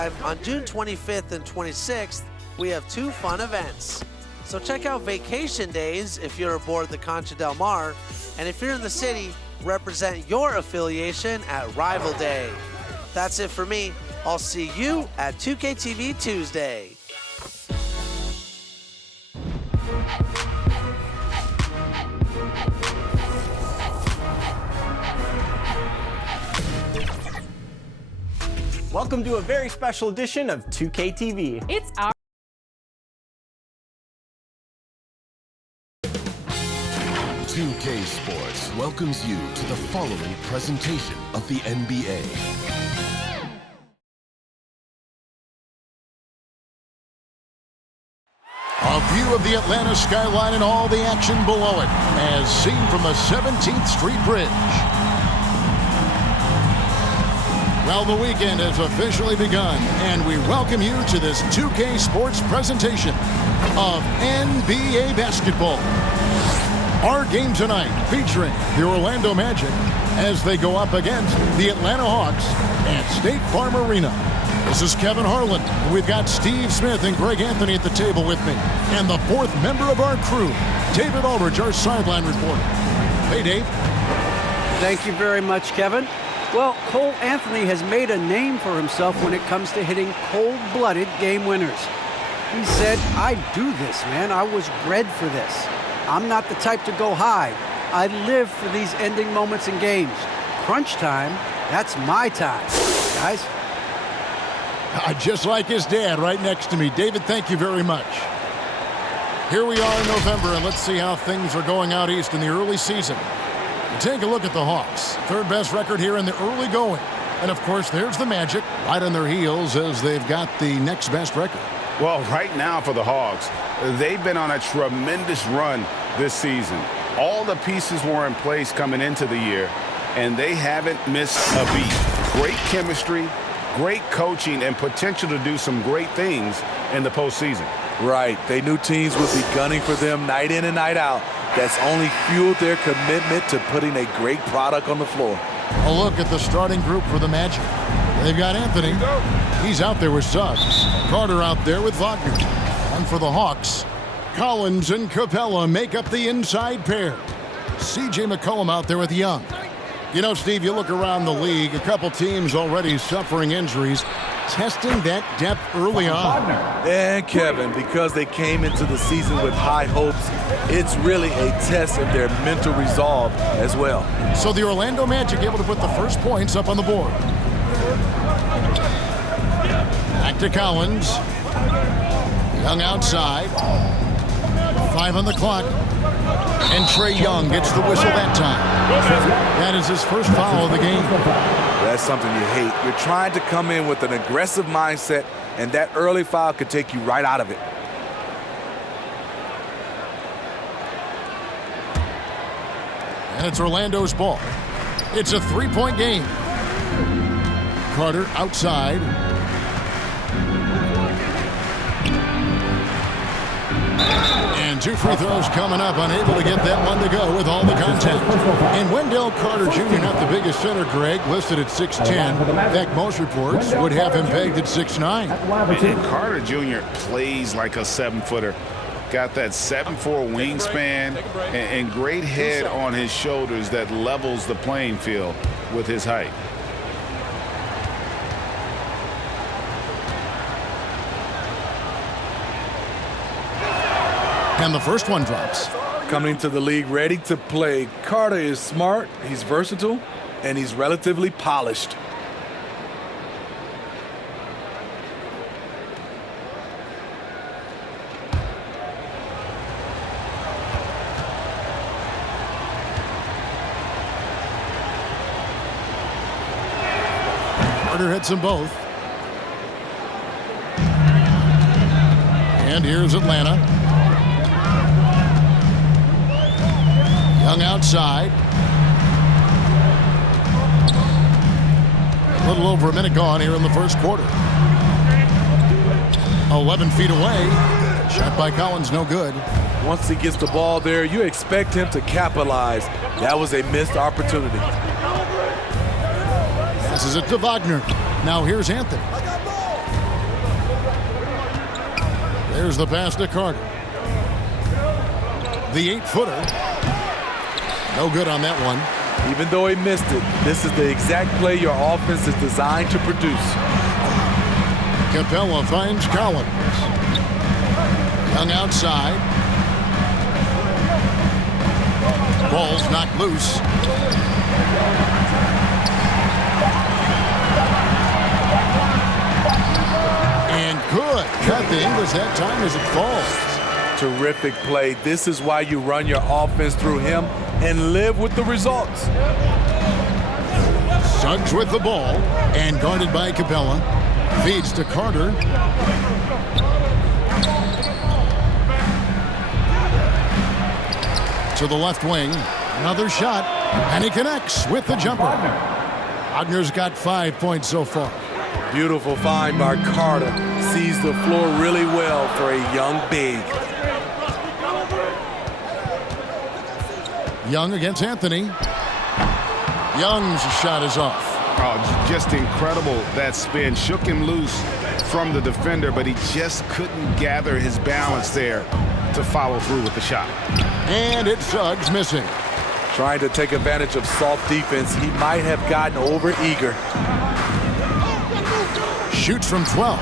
On June 25th and 26th, we have 2 fun events. So check out Vacation Days if you're aboard the Concha Del Mar, and if you're in the city, represent your affiliation at Rival Day. That's it for me. I'll see you at 2KTV Tuesday. Welcome to a very special edition of 2KTV. It's our 2K Sports welcomes you to the following presentation of the NBA. A view of the Atlanta skyline and all the action below it, as seen from the 17th Street Bridge. Well, the weekend has officially begun, and we welcome you to this 2K Sports presentation of NBA basketball. Our game tonight featuring the Orlando Magic as they go up against the Atlanta Hawks at State Farm Arena. This is Kevin Harlan. We've got Steve Smith and Greg Anthony at the table with me. And the 4th member of our crew, David Aldridge, our sideline reporter. Hey, Dave. Thank you very much, Kevin. Well, Cole Anthony has made a name for himself when it comes to hitting cold-blooded game winners. He said, I do this, man. I was bred for this. I'm not the type to go high. I live for these ending moments in games. Crunch time, that's my time. Guys? Just like his dad right next to me. David, thank you very much. Here we are in November, and let's see how things are going out east in the early season. Take a look at the Hawks. 3rd best record here in the early going. And, of course, there's the Magic right on their heels as they've got the next best record. Well, right now for the Hawks, they've been on a tremendous run this season. All the pieces were in place coming into the year, and they haven't missed a beat. Great chemistry, great coaching, and potential to do some great things in the postseason. Right. They knew teams would be gunning for them night in and night out. That's only fueled their commitment to putting a great product on the floor. A look at the starting group for the Magic. They've got Anthony. He's out there with Suggs. Carter out there with Wagner. And for the Hawks, Collins and Capella make up the inside pair. C.J. McCollum out there with Young. You know, Steve, you look around the league, a couple teams already suffering injuries, testing that depth early on. And Kevin, because they came into the season with high hopes, it's really a test of their mental resolve as well. So the Orlando Magic able to put the first points up on the board. Back to Collins. Young outside. 5 on the clock. And Trae Young gets the whistle that time. That is his first foul of the game. That's something you hate. You're trying to come in with an aggressive mindset, and that early foul could take you right out of it. And it's Orlando's ball. It's a 3-point game. Carter outside. And 2 free throws coming up, unable to get that one to go with all the contact. And Wendell Carter Jr., not the biggest center, Greg, listed at 6'10". In fact, most reports would have him pegged at 6'9". And Carter Jr. plays like a 7-footer. Got that 7'4" wingspan and great head on his shoulders that levels the playing field with his height. And the first one drops. Coming to the league ready to play, Carter is smart, he's versatile, and he's relatively polished. Carter hits them both. And here's Atlanta. Young outside. A little over a minute gone here in the first quarter. 11 feet away. Shot by Collins, no good. Once he gets the ball there, you expect him to capitalize. That was a missed opportunity. Passes it to Wagner. Now here's Anthony. Here's the pass to Carter. The 8-footer. No good on that one. Even though he missed it, this is the exact play your offense is designed to produce. Capella finds Collins. Young outside. Ball's knocked loose. And good. Got the English that time as it falls. Terrific play. This is why you run your offense through him and live with the results. Suggs with the ball and guarded by Capella. Feeds to Carter. To the left wing. Another shot. And he connects with the jumper. Wagner's got 5 points so far. Beautiful find by Carter. Sees the floor really well for a young big. Young against Anthony. Young's shot is off. Oh, just incredible. That spin shook him loose from the defender, but he just couldn't gather his balance there to follow through with the shot. And it's Suggs missing. Trying to take advantage of soft defense, he might have gotten over-eager. Shoots from 12.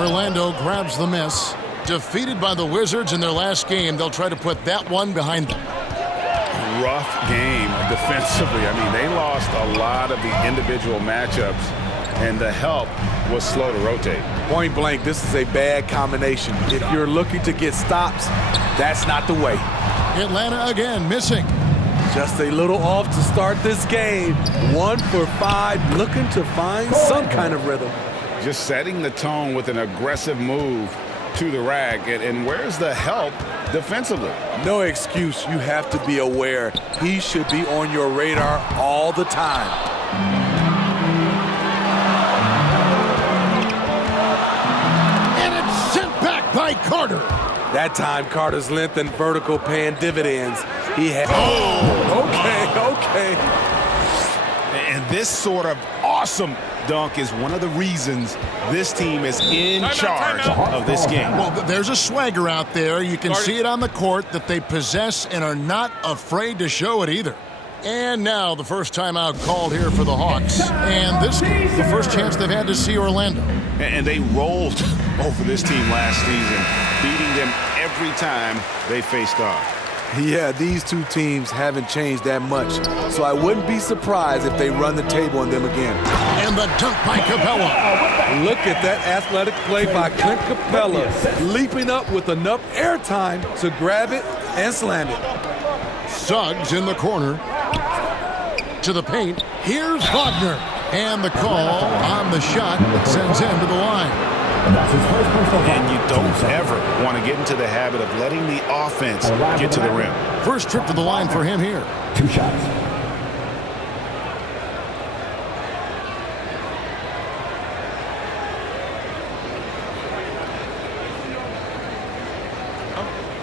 Orlando grabs the miss. Defeated by the Wizards in their last game, they'll try to put that one behind them. Rough game defensively. I mean, they lost a lot of the individual matchups, and the help was slow to rotate. Point blank, this is a bad combination. If you're looking to get stops, that's not the way. Atlanta again missing. Just a little off to start this game. 1 for 5, looking to find some kind of rhythm. Just setting the tone with an aggressive move to the rack. And where's the help defensively? No excuse. You have to be aware. He should be on your radar all the time. And it's sent back by Carter. That time, Carter's length and vertical paying dividends. He had. Oh, okay. And this sort of awesome dunk is one of the reasons this team is in charge of this game. Well, there's a swagger out there. You can see it on the court that they possess and are not afraid to show it either. And now the first timeout called here for the Hawks. And this is the first chance they've had to see Orlando. And they rolled over this team last season, beating them every time they faced off. Yeah, these two teams haven't changed that much, so I wouldn't be surprised if they run the table on them again. And the dunk by Capella. Look at that athletic play by Clint Capella, leaping up with enough airtime to grab it and slam it. Suggs in the corner. To the paint. Here's Wagner. And the call on the shot that sends him to the line. And you don't ever want to get into the habit of letting the offense get to the rim. First trip to the line for him here. 2 shots.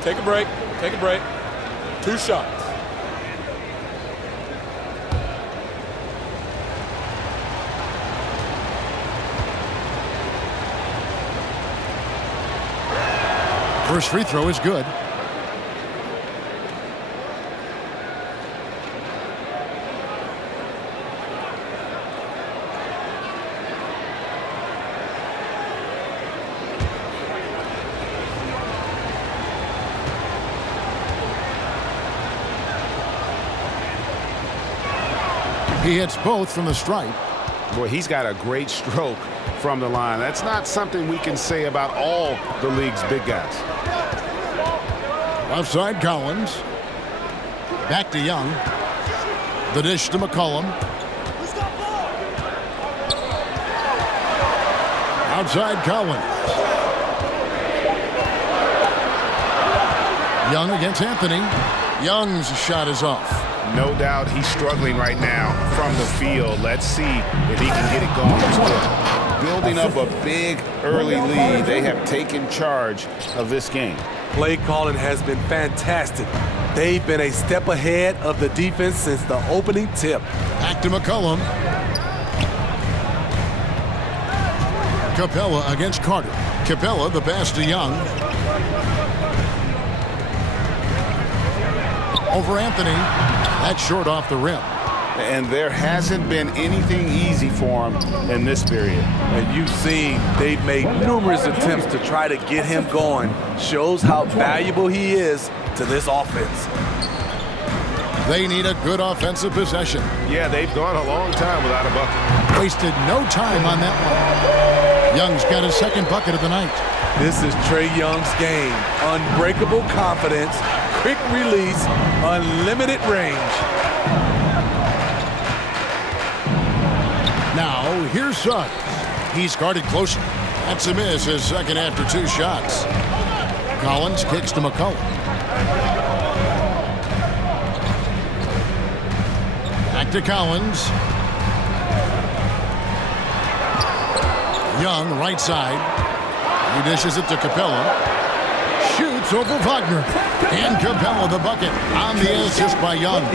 Take a break. 2 shots. First free throw is good. He hits both from the stripe. Boy, he's got a great stroke from the line. That's not something we can say about all the league's big guys. Left side Collins. Back to Young. The dish to McCollum. Outside Collins. Young against Anthony. Young's shot is off. No doubt he's struggling right now from the field. Let's see if he can get it going. Building up a big early lead. They have taken charge of this game. Play calling has been fantastic. They've been a step ahead of the defense since the opening tip. Back to McCollum. Capella against Carter. Capella, the pass to Young. Over Anthony. That's short off the rim. And there hasn't been anything easy for him in this period. And you've seen they've made numerous attempts to try to get him going. Shows how valuable he is to this offense. They need a good offensive possession. Yeah, they've gone a long time without a bucket. Wasted no time on that one. Young's got his second bucket of the night. This is Trae Young's game. Unbreakable confidence, quick release, unlimited range. Now, here's Suggs. He's guarded closely. That's a miss, his second after 2 shots. Collins kicks to McCollum. Back to Collins. Young, right side. He dishes it to Capella. Shoots over Wagner. And Capella the bucket on the assist by Young.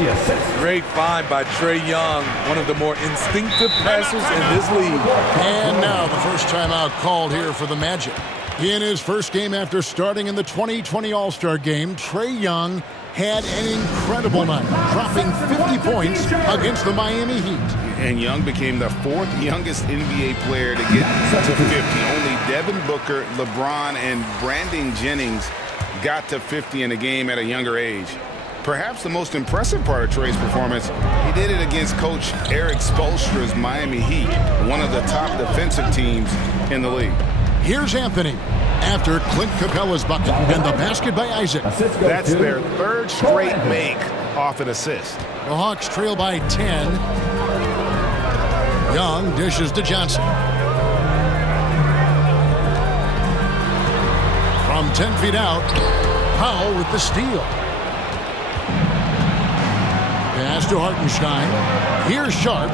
Great find by Trae Young, one of the more instinctive passers in this league. And now the first timeout called here for the Magic. In his first game after starting in the 2020 All-Star Game, Trae Young had an incredible night, dropping 50 points against the Miami Heat. And Young became the 4th youngest NBA player to get to 50. Only Devin Booker, LeBron, and Brandon Jennings got to 50 in a game at a younger age. Perhaps the most impressive part of Trae's performance, he did it against Coach Eric Spoelstra's Miami Heat, one of the top defensive teams in the league. Here's Anthony after Clint Capella's bucket and the basket by Isaac. That's their 3rd straight make off an assist. The Hawks trail by 10. Young dishes to Johnson. From 10 feet out, Powell with the steal. Pass to Hartenstein. Here's Sharp.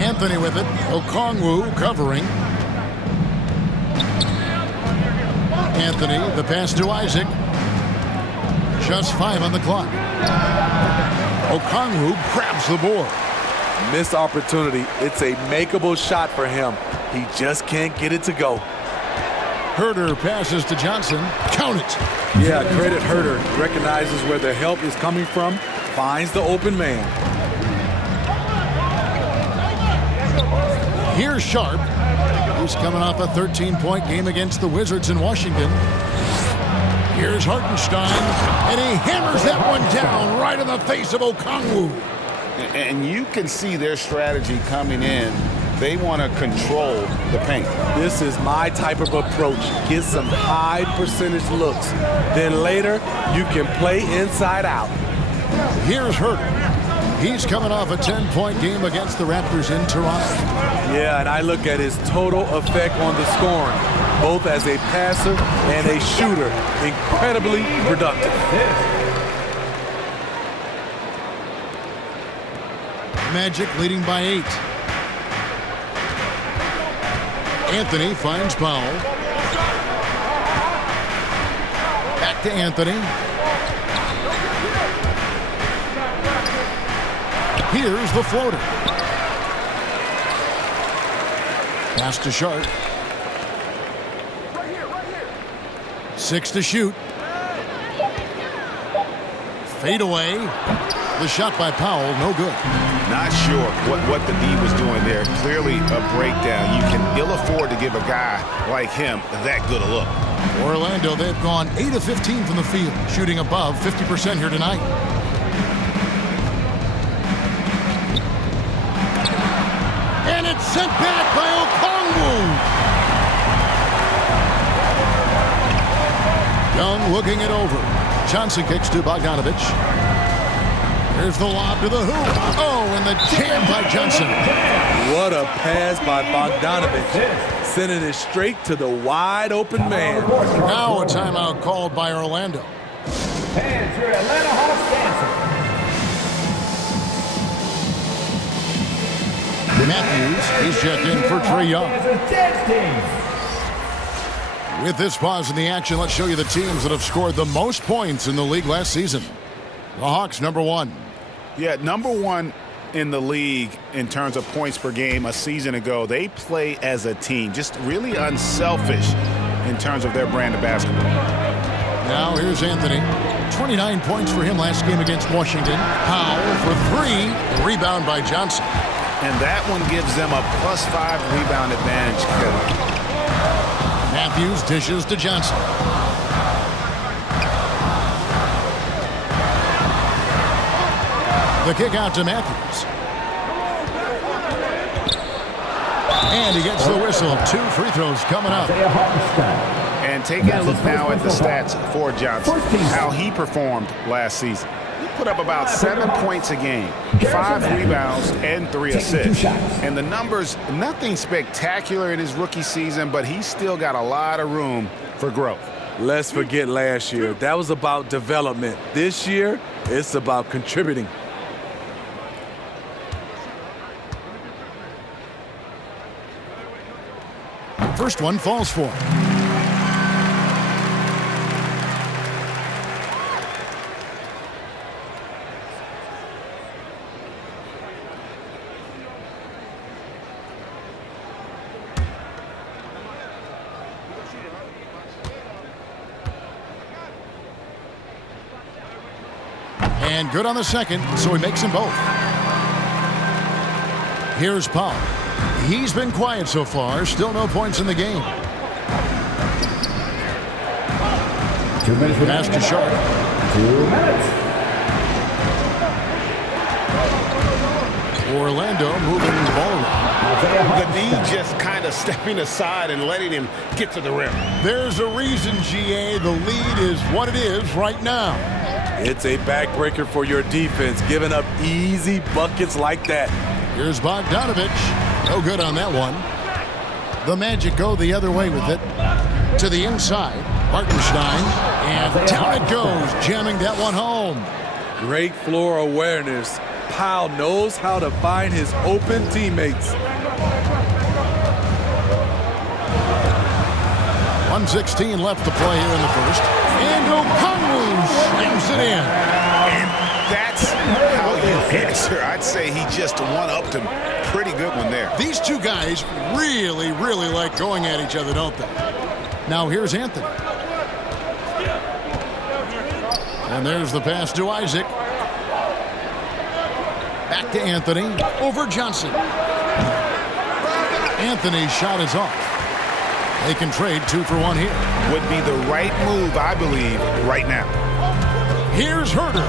Anthony with it. Okongwu covering. Anthony, the pass to Isaac. Just 5 on the clock. Okongwu grabs the board. Missed opportunity. It's a makeable shot for him. He just can't get it to go. Herter passes to Johnson. Count it. Yeah, credit Herter. Recognizes where the help is coming from. Finds the open man. Here's Sharp. He's coming off a 13-point game against the Wizards in Washington. Here's Hartenstein, and he hammers that one down right in the face of Okongwu. And you can see their strategy coming in. They want to control the paint. This is my type of approach. Get some high percentage looks. Then later, you can play inside out. Here's Herter. He's coming off a 10-point game against the Raptors in Toronto. Yeah, and I look at his total effect on the scoring, both as a passer and a shooter. Incredibly productive. Magic leading by 8. Anthony finds Powell. Back to Anthony. Here's the floater. Pass to Sharp. 6 to shoot. Fade away. The shot by Powell, no good. Not sure what the D was doing there. Clearly a breakdown. You can ill afford to give a guy like him that good a look. Orlando, they've gone 8 of 15 from the field, shooting above 50% here tonight. And it's sent back by Okongwu. Young looking it over. Johnson kicks to Bogdanovich. Here's the lob to the hoop. Oh, and the jam by Johnson. What a pass by Bogdanovich. Sending it straight to the wide open man. Now a timeout called by Orlando. And your Atlanta Hawks dancer. Matthews, he's checked in for Trae Young. With this pause in the action, let's show you the teams that have scored the most points in the league last season. The Hawks, number 1. Yeah, number 1 in the league in terms of points per game a season ago. They play as a team, just really unselfish in terms of their brand of basketball. Now here's Anthony. 29 points for him last game against Washington. Powell for 3. Rebound by Johnson. And that one gives them a +5 rebound advantage. Matthews dishes to Johnson. The kick out to Matthews. And he gets the whistle. 2 free throws coming up. And taking a look now at the stats for Johnson, how he performed last season. He put up about 7 points a game, 5 rebounds, and 3 assists. And the numbers, nothing spectacular in his rookie season, but he's still got a lot of room for growth. Let's forget last year. That was about development. This year, it's about contributing. First one falls for him. And good on the second, so he makes them both. Here's Powell. He's been quiet so far. Still no points in the game. 2 minutes. Pass to Sharp. 2 minutes. Orlando moving the ball around. The D just kind of stepping aside and letting him get to the rim. There's a reason, GA. The lead is what it is right now. It's a backbreaker for your defense, giving up easy buckets like that. Here's Bogdanovich. No good on that one. The Magic go the other way with it. To the inside. Hartenstein. And down it goes, jamming that one home. Great floor awareness. Powell knows how to find his open teammates. 1:16 left to play here in the first. And Okongwu slams it in. And that's how you answer. I'd say he just one-upped him. Pretty good one there. These two guys really, really like going at each other, don't they? Now here's Anthony. And there's the pass to Isaac. Back to Anthony. Over Johnson. Anthony's shot is off. They can trade 2 for 1 here. Would be the right move, I believe, right now. Here's Herter.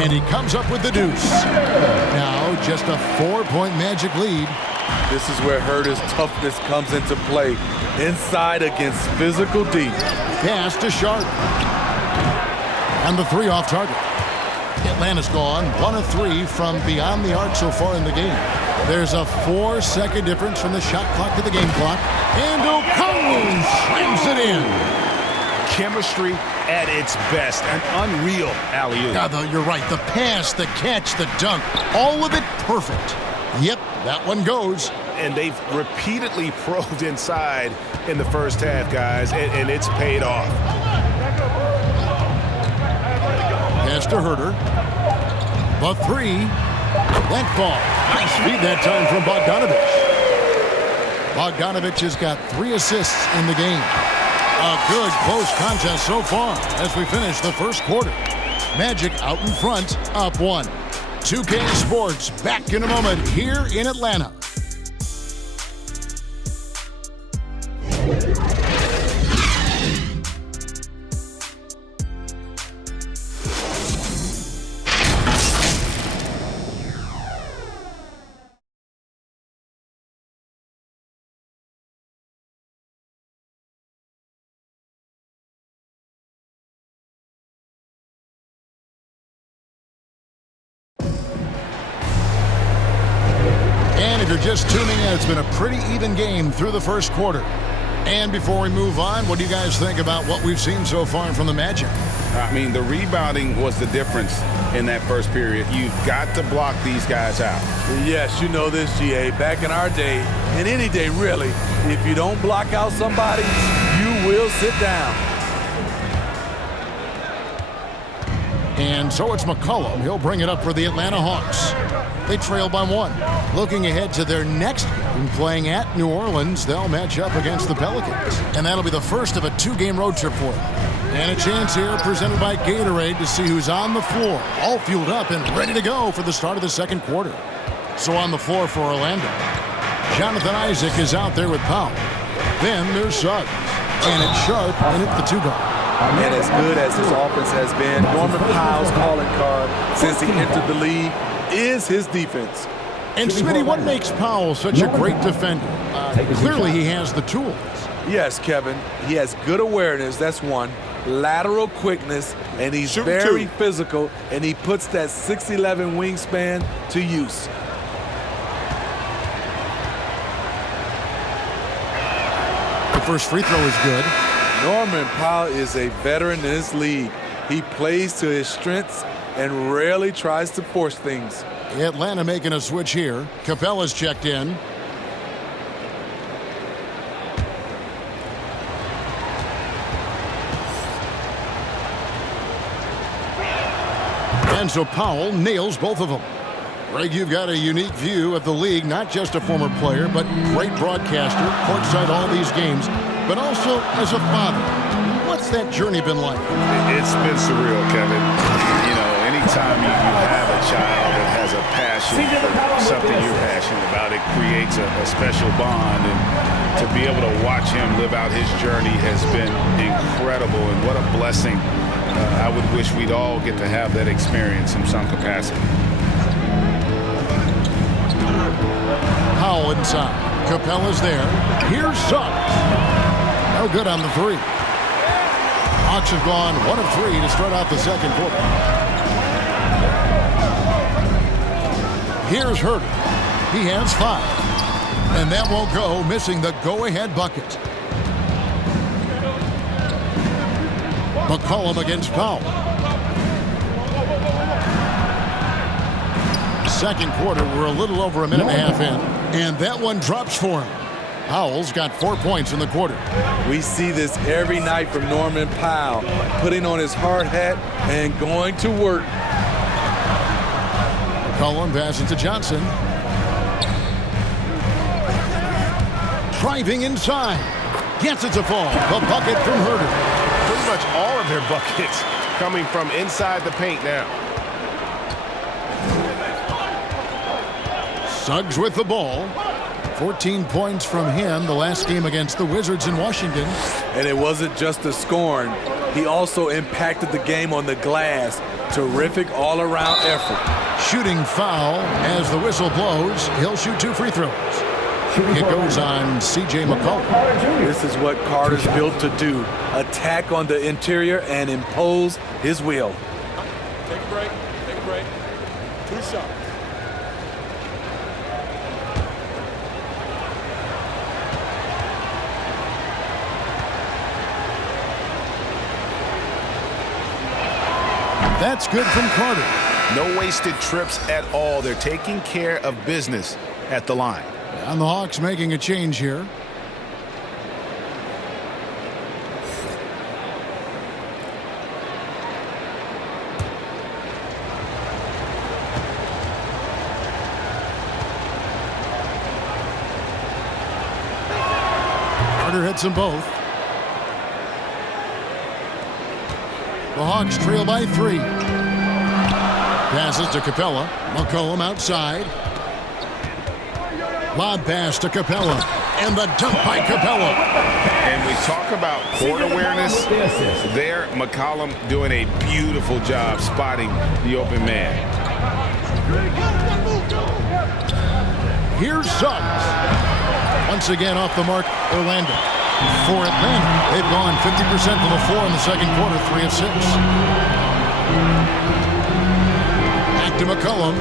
And he comes up with the deuce. Now just a 4-point Magic lead. This is where Herter's toughness comes into play. Inside against physical D. Pass to Sharp. And the 3 off target. Atlanta's gone 1 of 3 from beyond the arc so far in the game. There's a 4-second difference from the shot clock to the game clock. And Okongwu slams it in. Chemistry at its best. An unreal alley-oop. You're right. The pass, the catch, the dunk. All of it perfect. Yep, that one goes. And they've repeatedly probed inside in the first half, guys, and it's paid off. Pass to Herter. The 3. Went ball. Nice feed that time from Bogdanovich. Bogdanovich has got 3 assists in the game. A good close contest so far as we finish the first quarter. Magic out in front, up 1. 2K Sports back in a moment here in Atlanta. And if you're just tuning in, it's been a pretty even game through the first quarter. And before we move on, what do you guys think about what we've seen so far from the Magic? I mean, the rebounding was the difference in that first period. You've got to block these guys out. Yes, you know this, GA. Back in our day, and any day really, if you don't block out somebody, you will sit down. And so it's McCollum. He'll bring it up for the Atlanta Hawks. They trail by 1. Looking ahead to their next game, playing at New Orleans, they'll match up against the Pelicans. And that'll be the first of a 2-game road trip for them. And a chance here presented by Gatorade to see who's on the floor, all fueled up and ready to go for the start of the second quarter. So on the floor for Orlando, Jonathan Isaac is out there with Powell. Then there's Suggs. And it's Sharp in at the 2-guard. And as good as his offense has been, Norman Powell's calling card since he entered the league is his defense. And Smitty, what makes Powell such a great defender? Clearly he has the tools. Yes, Kevin. He has good awareness, that's one. Lateral quickness, and he's very physical, and he puts that 6'11" wingspan to use. The first free throw is good. Norman Powell is a veteran in this league. He plays to his strengths and rarely tries to force things. Atlanta making a switch here. Capella's checked in. And so Powell nails both of them. Greg, you've got a unique view of the league, not just a former player, but great broadcaster, courtside all these games, but also as a father. What's that journey been like? It's been surreal, Kevin. You know, anytime you have a child that has a passion for something you're passionate about, it creates a special bond. And to be able to watch him live out his journey has been incredible. And what a blessing. I would wish we'd all get to have that experience in some capacity. Powell inside. Capella's there. Here's Suggs. No good on the 3. Hawks have gone 1 of 3 to start out the second quarter. Here's Herter. He has 5. And that won't go, missing the go-ahead bucket. McCollum against Powell. Second quarter, we're a little over a minute and a half in. And that one drops for him. Powell's got 4 points in the quarter. We see this every night from Norman Powell, putting on his hard hat and going to work. McCollum passes to Johnson. Driving inside. Gets it to fall. The bucket from Herter. Pretty much all of their buckets coming from inside the paint now. Suggs with the ball. 14 points from him the last game against the Wizards in Washington. And it wasn't just the scoring. He also impacted the game on the glass. Terrific all-around effort. Shooting foul as the whistle blows. He'll shoot 2 free throws. It goes on C.J. McCollum. This is what Carter's built to do. Attack on the interior and impose his will. Take a break. Take a break. 2 shots. That's good from Carter. No wasted trips at all. They're taking care of business at the line. And the Hawks making a change here. Carter hits them both. The Hawks trail by 3. Passes to Capella. McCollum outside. Lob pass to Capella. And the dunk by Capella. And we talk about court awareness. There, McCollum doing a beautiful job spotting the open man. Here's Suggs. Once again off the mark, Orlando. For Atlanta, they've gone 50% from the floor in the second quarter, 3 of 6. Back to McCollum.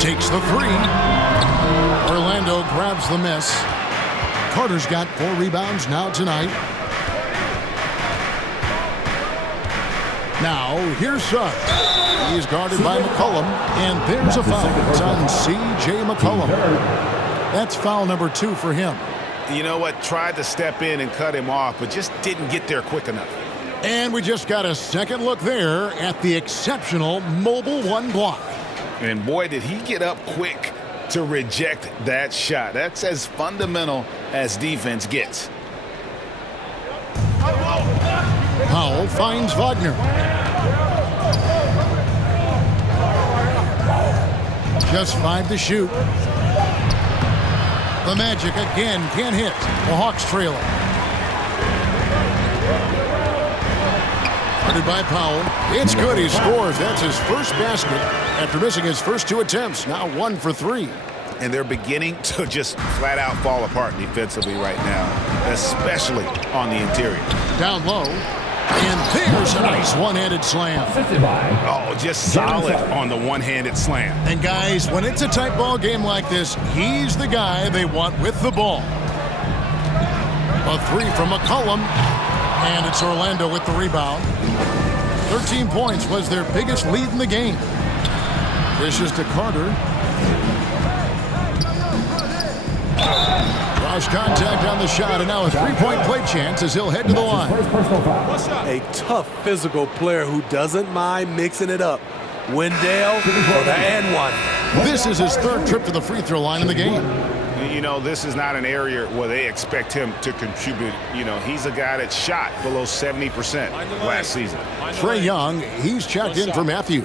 Takes the 3. Orlando grabs the miss. Carter's got 4 rebounds now tonight. Now, here's Suggs. He's guarded by McCollum, and there's a foul. It's on C.J. McCollum. That's foul number 2 for him. you know what, tried to step in and cut him off, but just didn't get there quick enough. And we just got a second look there at the exceptional Mobile 1 block. And boy, did he get up quick to reject that shot. That's as fundamental as defense gets. Powell finds Wagner. Just 5 to shoot. The Magic again can't hit. The Hawks trail it. Guarded by Powell. It's good. He scores. That's his first basket after missing his first 2 attempts. Now 1 for 3. And they're beginning to just flat out fall apart defensively right now, especially on the interior. Down low. And there's a nice one-handed slam. Oh, just solid on the one-handed slam. And guys, when it's a tight ball game like this, he's the guy they want with the ball. A 3 from McCollum. And it's Orlando with the rebound. 13 points was their biggest lead in the game. This is to Carter. Cross contact on the shot, and now a three-point play chance as he'll head to the line. A tough physical player who doesn't mind mixing it up. Wendell for the and one. This is his 3rd trip to the free throw line in the game. You know, this is not an area where they expect him to contribute. You know, he's a guy that shot below 70% last season. Trae Young, he's checked in for Matthews.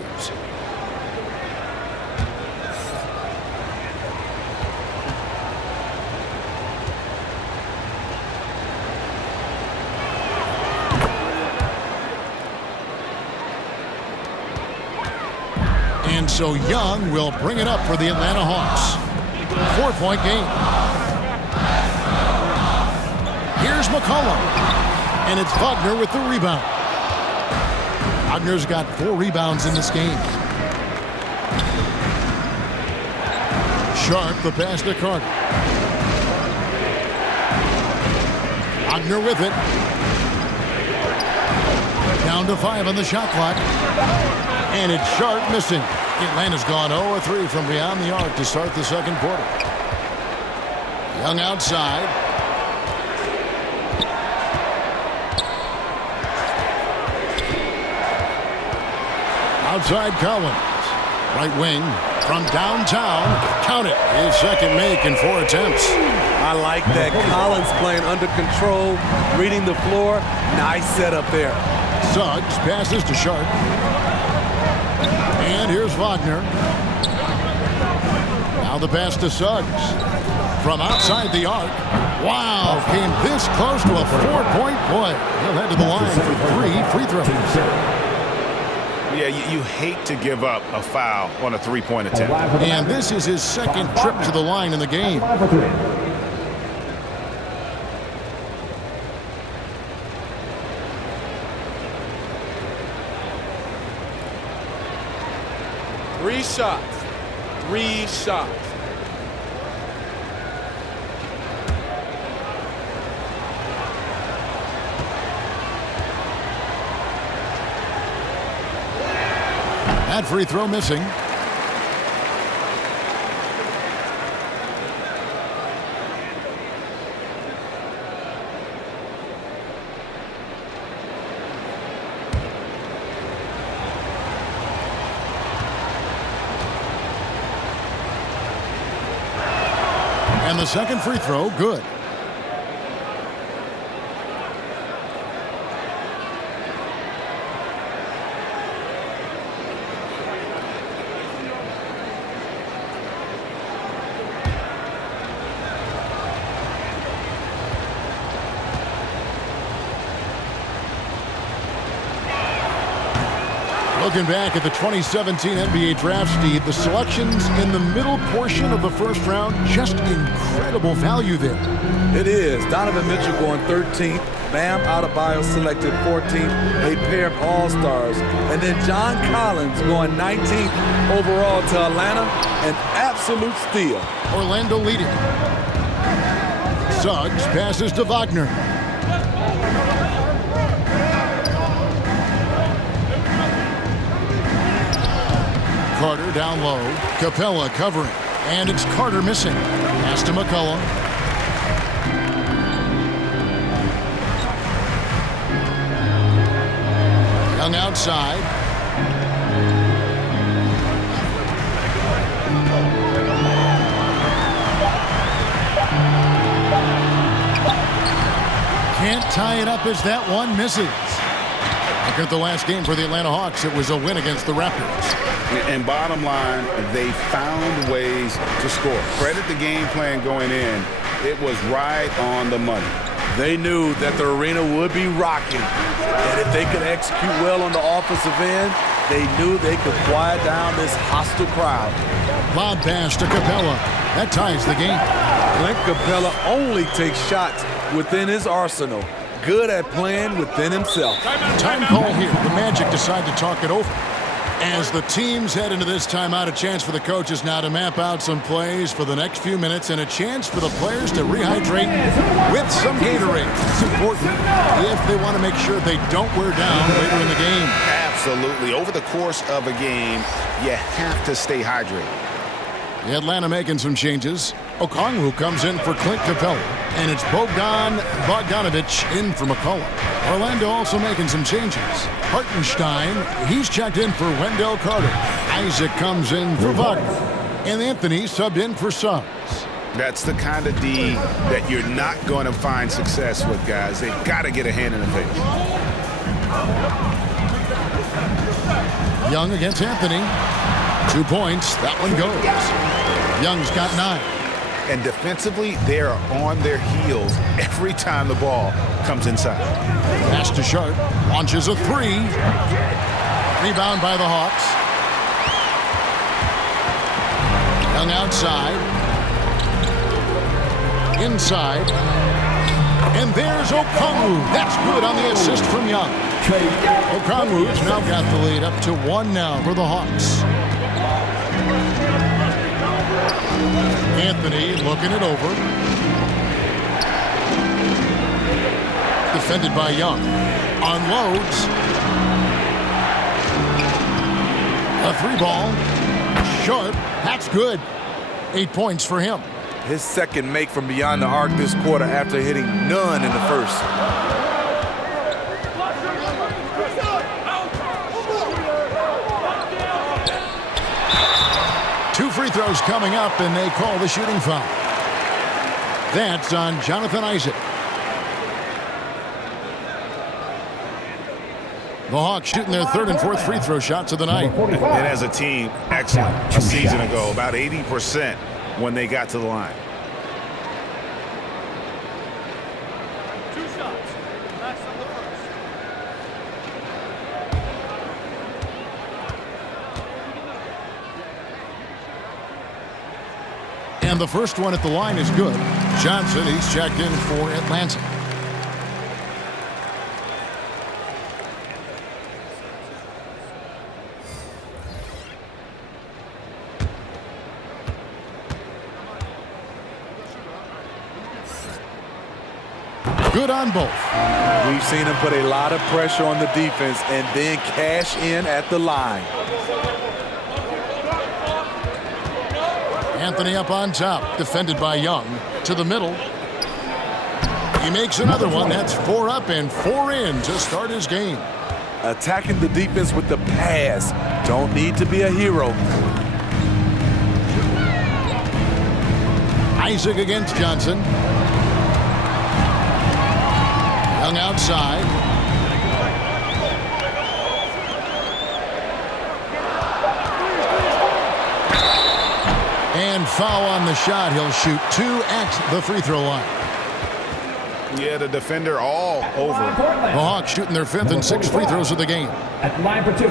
And so Young will bring it up for the Atlanta Hawks. 4-point game. Here's McCollum. And it's Wagner with the rebound. Wagner's got 4 rebounds in this game. Sharp, the pass to Carter. Wagner with it. Down to 5 on the shot clock. And it's Sharp missing. Atlanta's gone 0-3 from beyond the arc to start the second quarter. Young outside. Outside Collins. Right wing from downtown. Count it. His second make in 4 attempts. I like that. Collins playing under control, reading the floor. Nice setup there. Suggs passes to Sharp. And here's Wagner. Now the pass to Suggs. From outside the arc. Wow, came this close to a 4-point play. He'll head to the line for 3 free throws. Yeah, you hate to give up a foul on a 3-point attempt. And this is his second trip to the line in the game. Three shots. That free throw missing. And the second free throw, good. Looking back at the 2017 NBA Draft, Steve, the selections in the middle portion of the first round, just incredible value there. It is. Donovan Mitchell going 13th. Bam Adebayo selected 14th. A pair of all-stars. And then John Collins going 19th overall to Atlanta. An absolute steal. Orlando leading. Suggs passes to Wagner. Carter down low. Capella covering. And it's Carter missing. Pass to McCollum. Young outside. Can't tie it up as that one misses. Look at the last game for the Atlanta Hawks. It was a win against the Raptors. And bottom line, they found ways to score. Credit the game plan going in. It was right on the money. They knew that the arena would be rocking. And if they could execute well on the offensive end, they knew they could quiet down this hostile crowd. Lob pass to Capella. That ties the game. Clint Capella only takes shots within his arsenal. Good at playing within himself. Time call here. The Magic decide to talk it over. As the teams head into this timeout, a chance for the coaches now to map out some plays for the next few minutes and a chance for the players to rehydrate with some Gatorade. It's important if they want to make sure they don't wear down later in the game. Absolutely. Over the course of a game, you have to stay hydrated. Atlanta making some changes. Okongwu comes in for Clint Capella, and it's Bogdanovich in for McCollum. Orlando also making some changes. Hartenstein, he's checked in for Wendell Carter. Isaac comes in for Wagner, and Anthony subbed in for Suggs. That's the kind of D that you're not going to find success with, guys. They've got to get a hand in the face. Young against Anthony. 2 points. That one goes. Young's got 9. And defensively, they are on their heels every time the ball comes inside. Pass to Sharp. Launches a 3. Rebound by the Hawks. Young outside. Inside. And there's Okongwu. That's good on the assist from Young. Okongwu's now got the lead up to 1 now for the Hawks. Anthony looking it over. Defended by Young. Unloads. A 3-ball. Sharp. That's good. 8 points for him. His second make from beyond the arc this quarter after hitting none in the first. Two free throws coming up, and they call the shooting foul. That's on Jonathan Isaac. The Hawks shooting their 3rd and 4th free throw shots of the night. And as a team, excellent. A season ago, about 80% when they got to the line. And the first one at the line is good. Johnson, he's checked in for Atlanta. Good on both. We've seen him put a lot of pressure on the defense and then cash in at the line. Anthony up on top, defended by Young. To the middle. He makes another one. That's 4 up and 4 in to start his game. Attacking the defense with the pass. Don't need to be a hero. Isaac against Johnson. Young outside. And foul on the shot. He'll shoot 2 at the free throw line. Yeah, the defender all over. The Hawks shooting their 5th and 6th free throws of the game. At the line for 2.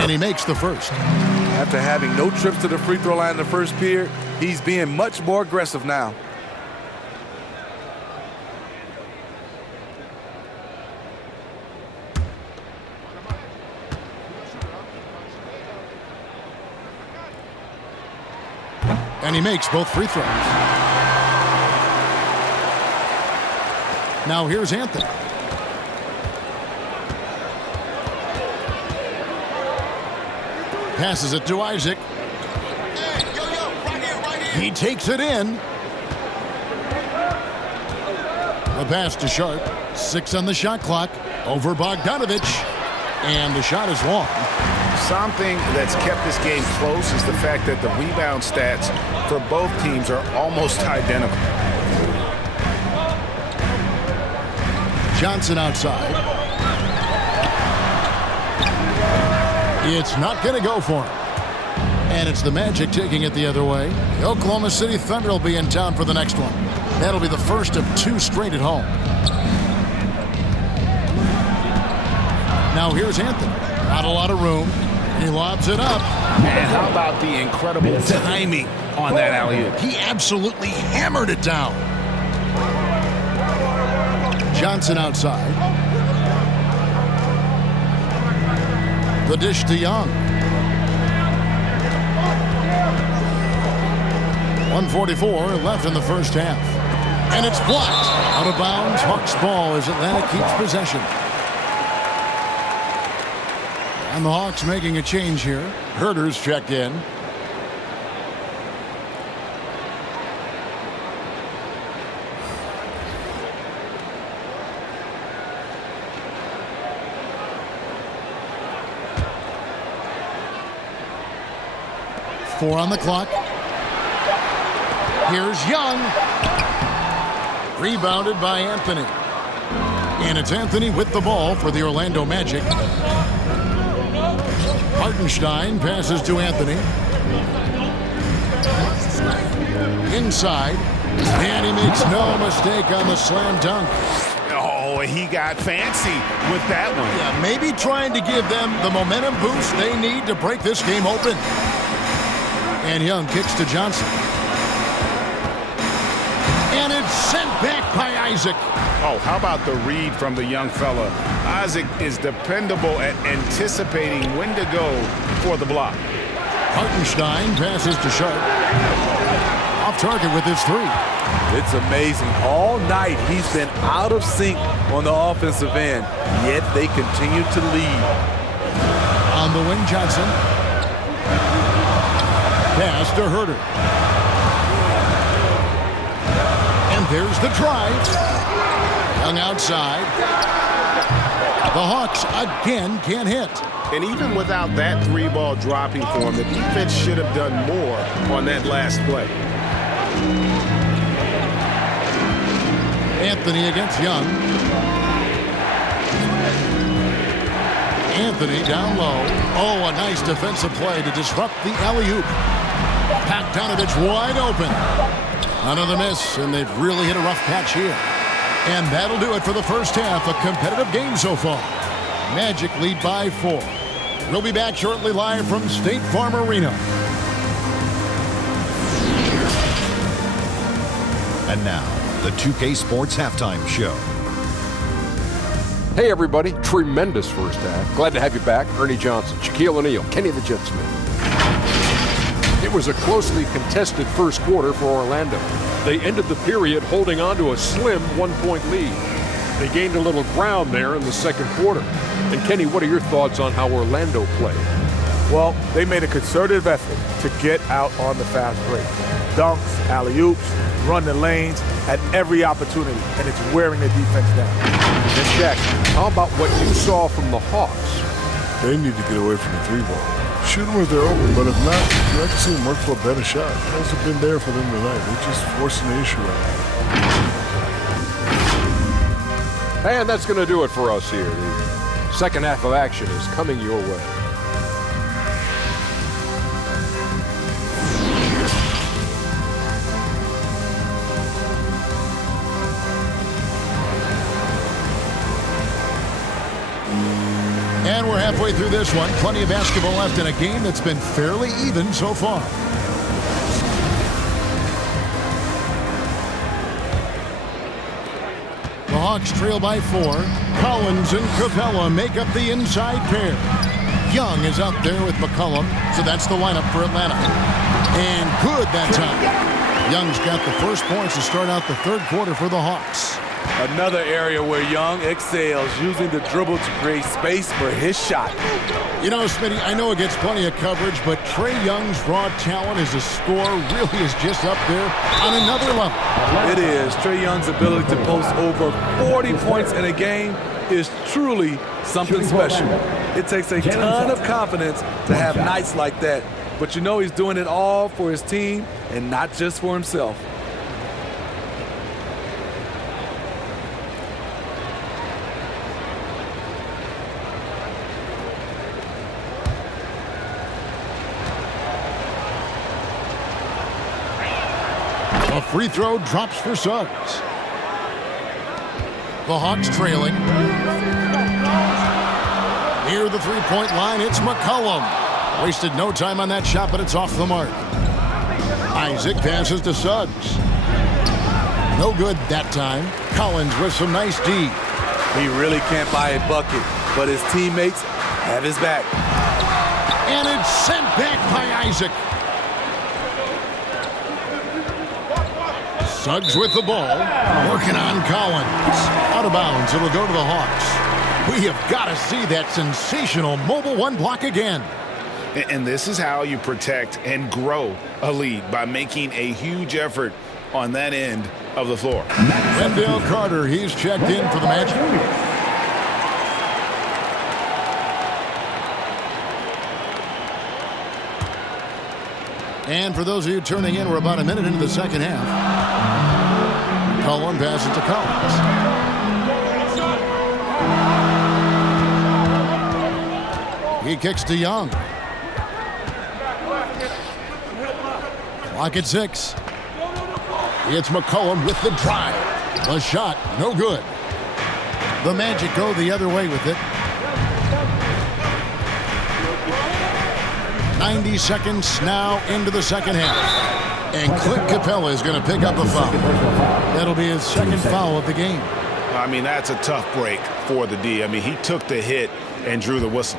And he makes the first. After having no trips to the free throw line in the first period, he's being much more aggressive now. And he makes both free throws. Now here's Anthony. Passes it to Isaac. He takes it in. The pass to Sharp. 6 on the shot clock. Over Bogdanovich. And the shot is long. Something that's kept this game close is the fact that the rebound stats for both teams are almost identical. Johnson outside. It's not going to go for him. And it's the Magic taking it the other way. The Oklahoma City Thunder will be in town for the next one. That'll be the first of 2 straight at home. Now here's Anthony. Not a lot of room. He lobs it up. And how about the incredible timing on that alley-oop? He absolutely hammered it down. Johnson outside. The dish to Young. 1:44 left in the first half. And it's blocked. Out of bounds. Hawks ball as Atlanta keeps possession. And the Hawks making a change here. Herter's checked in. Four on the clock. Here's Young. Rebounded by Anthony. And it's Anthony with the ball for the Orlando Magic. Hartenstein passes to Anthony. Inside. And he makes no mistake on the slam dunk. Oh, he got fancy with that one. Yeah, maybe trying to give them the momentum boost they need to break this game open. And Young kicks to Johnson. And it's sent back by Isaac. Oh, how about the read from the young fella? Isaac is dependable at anticipating when to go for the block. Hartenstein passes to Sharp. Off target with his 3. It's amazing. All night he's been out of sync on the offensive end, yet they continue to lead. On the wing, Johnson. Pass to Herter. And there's the drive. Young outside. The Hawks again can't hit. And even without that 3-ball dropping for him, the defense should have done more on that last play. Anthony against Young. Anthony down low. Oh, a nice defensive play to disrupt the alley-oop. Bogdanovich wide open. Another miss, and they've really hit a rough patch here. And that'll do it for the first half. A competitive game so far. Magic lead by 4. We'll be back shortly live from State Farm Arena. And now, the 2K Sports Halftime Show. Hey everybody, tremendous first half. Glad to have you back. Ernie Johnson, Shaquille O'Neal, Kenny the Jet Smith. It was a closely contested first quarter for Orlando. They ended the period holding on to a slim 1-point lead. They gained a little ground there in the second quarter. And Kenny, what are your thoughts on how Orlando played? Well, they made a concerted effort to get out on the fast break. Dunks, alley-oops, run the lanes at every opportunity, and it's wearing the defense down. And Shaq, how about what you saw from the Hawks? They need to get away from the 3-ball. Shoot them if they're open, but if not, you like to see them work for a better shot. It hasn't been there for them tonight. They're just forcing the issue right now. And that's going to do it for us here. The second half of action is coming your way. And we're halfway through this one. Plenty of basketball left in a game that's been fairly even so far. The Hawks trail by 4. Collins and Capella make up the inside pair. Young is out there with McCollum, so that's the lineup for Atlanta. And good that time. Young's got the first points to start out the third quarter for the Hawks. Another area where Young excels, using the dribble to create space for his shot. You know, Smitty, I know it gets plenty of coverage, but Trae Young's raw talent as a scorer really is just up there on another level. It is. Trae Young's ability to post over 40 points in a game is truly something special. It takes a ton of confidence to have nights like that, but you know he's doing it all for his team and not just for himself. A free throw drops for Suggs. The Hawks trailing. Near the three-point line, it's McCollum. Wasted no time on that shot, but it's off the mark. Isaac passes to Suggs. No good that time. Collins with some nice D. He really can't buy a bucket, but his teammates have his back. And it's sent back by Isaac. Suggs with the ball, working on Collins. Out of bounds, it'll go to the Hawks. We have got to see that sensational mobile one block again. And this is how you protect and grow a lead, by making a huge effort on that end of the floor. Wendell Carter, he's checked in for the Magic. And for those of you turning in, we're about a minute into the second half. Cullen passes to Collins. He kicks to Young. Clock at 6. It's McCollum with the drive. The shot, no good. The Magic go the other way with it. 90 seconds now into the second half. And Clint Capella is going to pick up a foul. That'll be his second foul of the game. I mean, that's a tough break for the D. I mean, he took the hit and drew the whistle.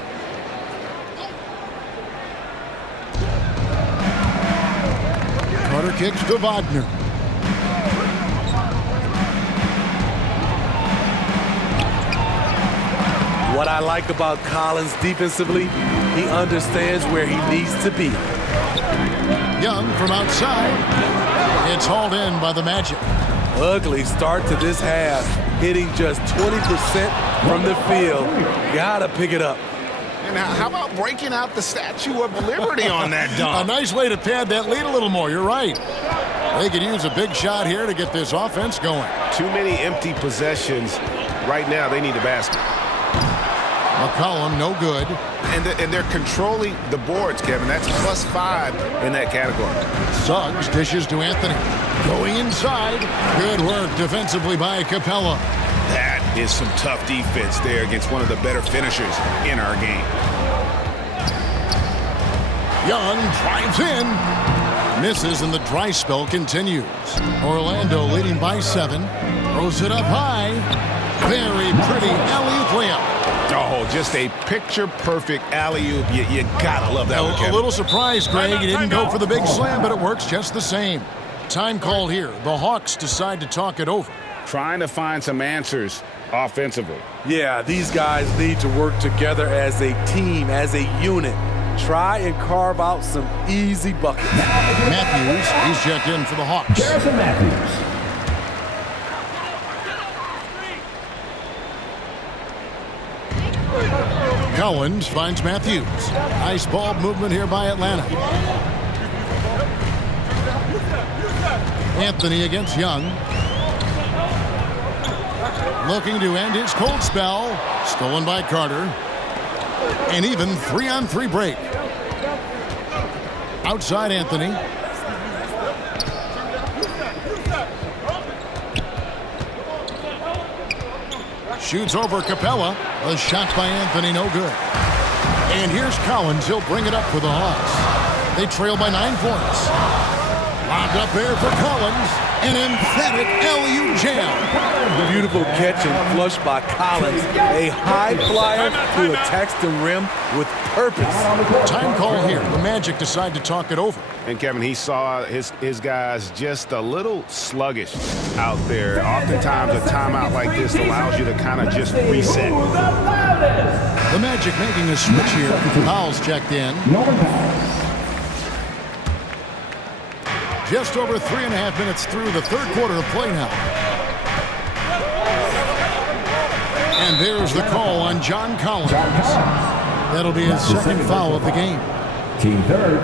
Carter kicks to Wagner. What I like about Collins defensively, he understands where he needs to be. Young from outside. It's hauled in by the Magic. Ugly start to this half, hitting just 20% from the field. Gotta pick it up. And how about breaking out the Statue of Liberty on that dunk? A nice way to pad that lead a little more. You're right. They could use a big shot here to get this offense going. Too many empty possessions. Right now, they need a basket. McCollum, no good. And they're controlling the boards, Kevin. That's +5 in that category. Suggs dishes to Anthony. Going inside. Good work defensively by Capella. That is some tough defense there against one of the better finishers in our game. Young drives in. Misses, and the dry spell continues. Orlando leading by 7. Throws it up high. Very pretty alley-oop layup. Oh, just a picture-perfect alley-oop. You gotta love that one, Kevin. A little surprised, Greg. He didn't go for the big slam, but it works just the same. Time called here. The Hawks decide to talk it over. Trying to find some answers offensively. Yeah, these guys need to work together as a team, as a unit. Try and carve out some easy buckets. Matthews, he's checked in for the Hawks. Garrison Matthews. Collins finds Matthews. Nice ball movement here by Atlanta. Anthony against Young. Looking to end his cold spell. Stolen by Carter. And even 3-on-3 break. Outside Anthony. Shoots over Capella. A shot by Anthony, no good. And here's Collins. He'll bring it up for the Hawks. They trail by 9 points. Lobbed up there for Collins. An emphatic LU jam. Beautiful catch and flush by Collins. A high flyer who attacks the rim with purpose. Time call here. The Magic decide to talk it over. And Kevin, he saw his guys just a little sluggish out there. Oftentimes a timeout like this allows you to kind of just reset. The Magic making a switch here. Powell's checked in. Just over 3.5 minutes through the third quarter of play now. And there's the call on John Collins. That'll be his second foul of the game. Team third.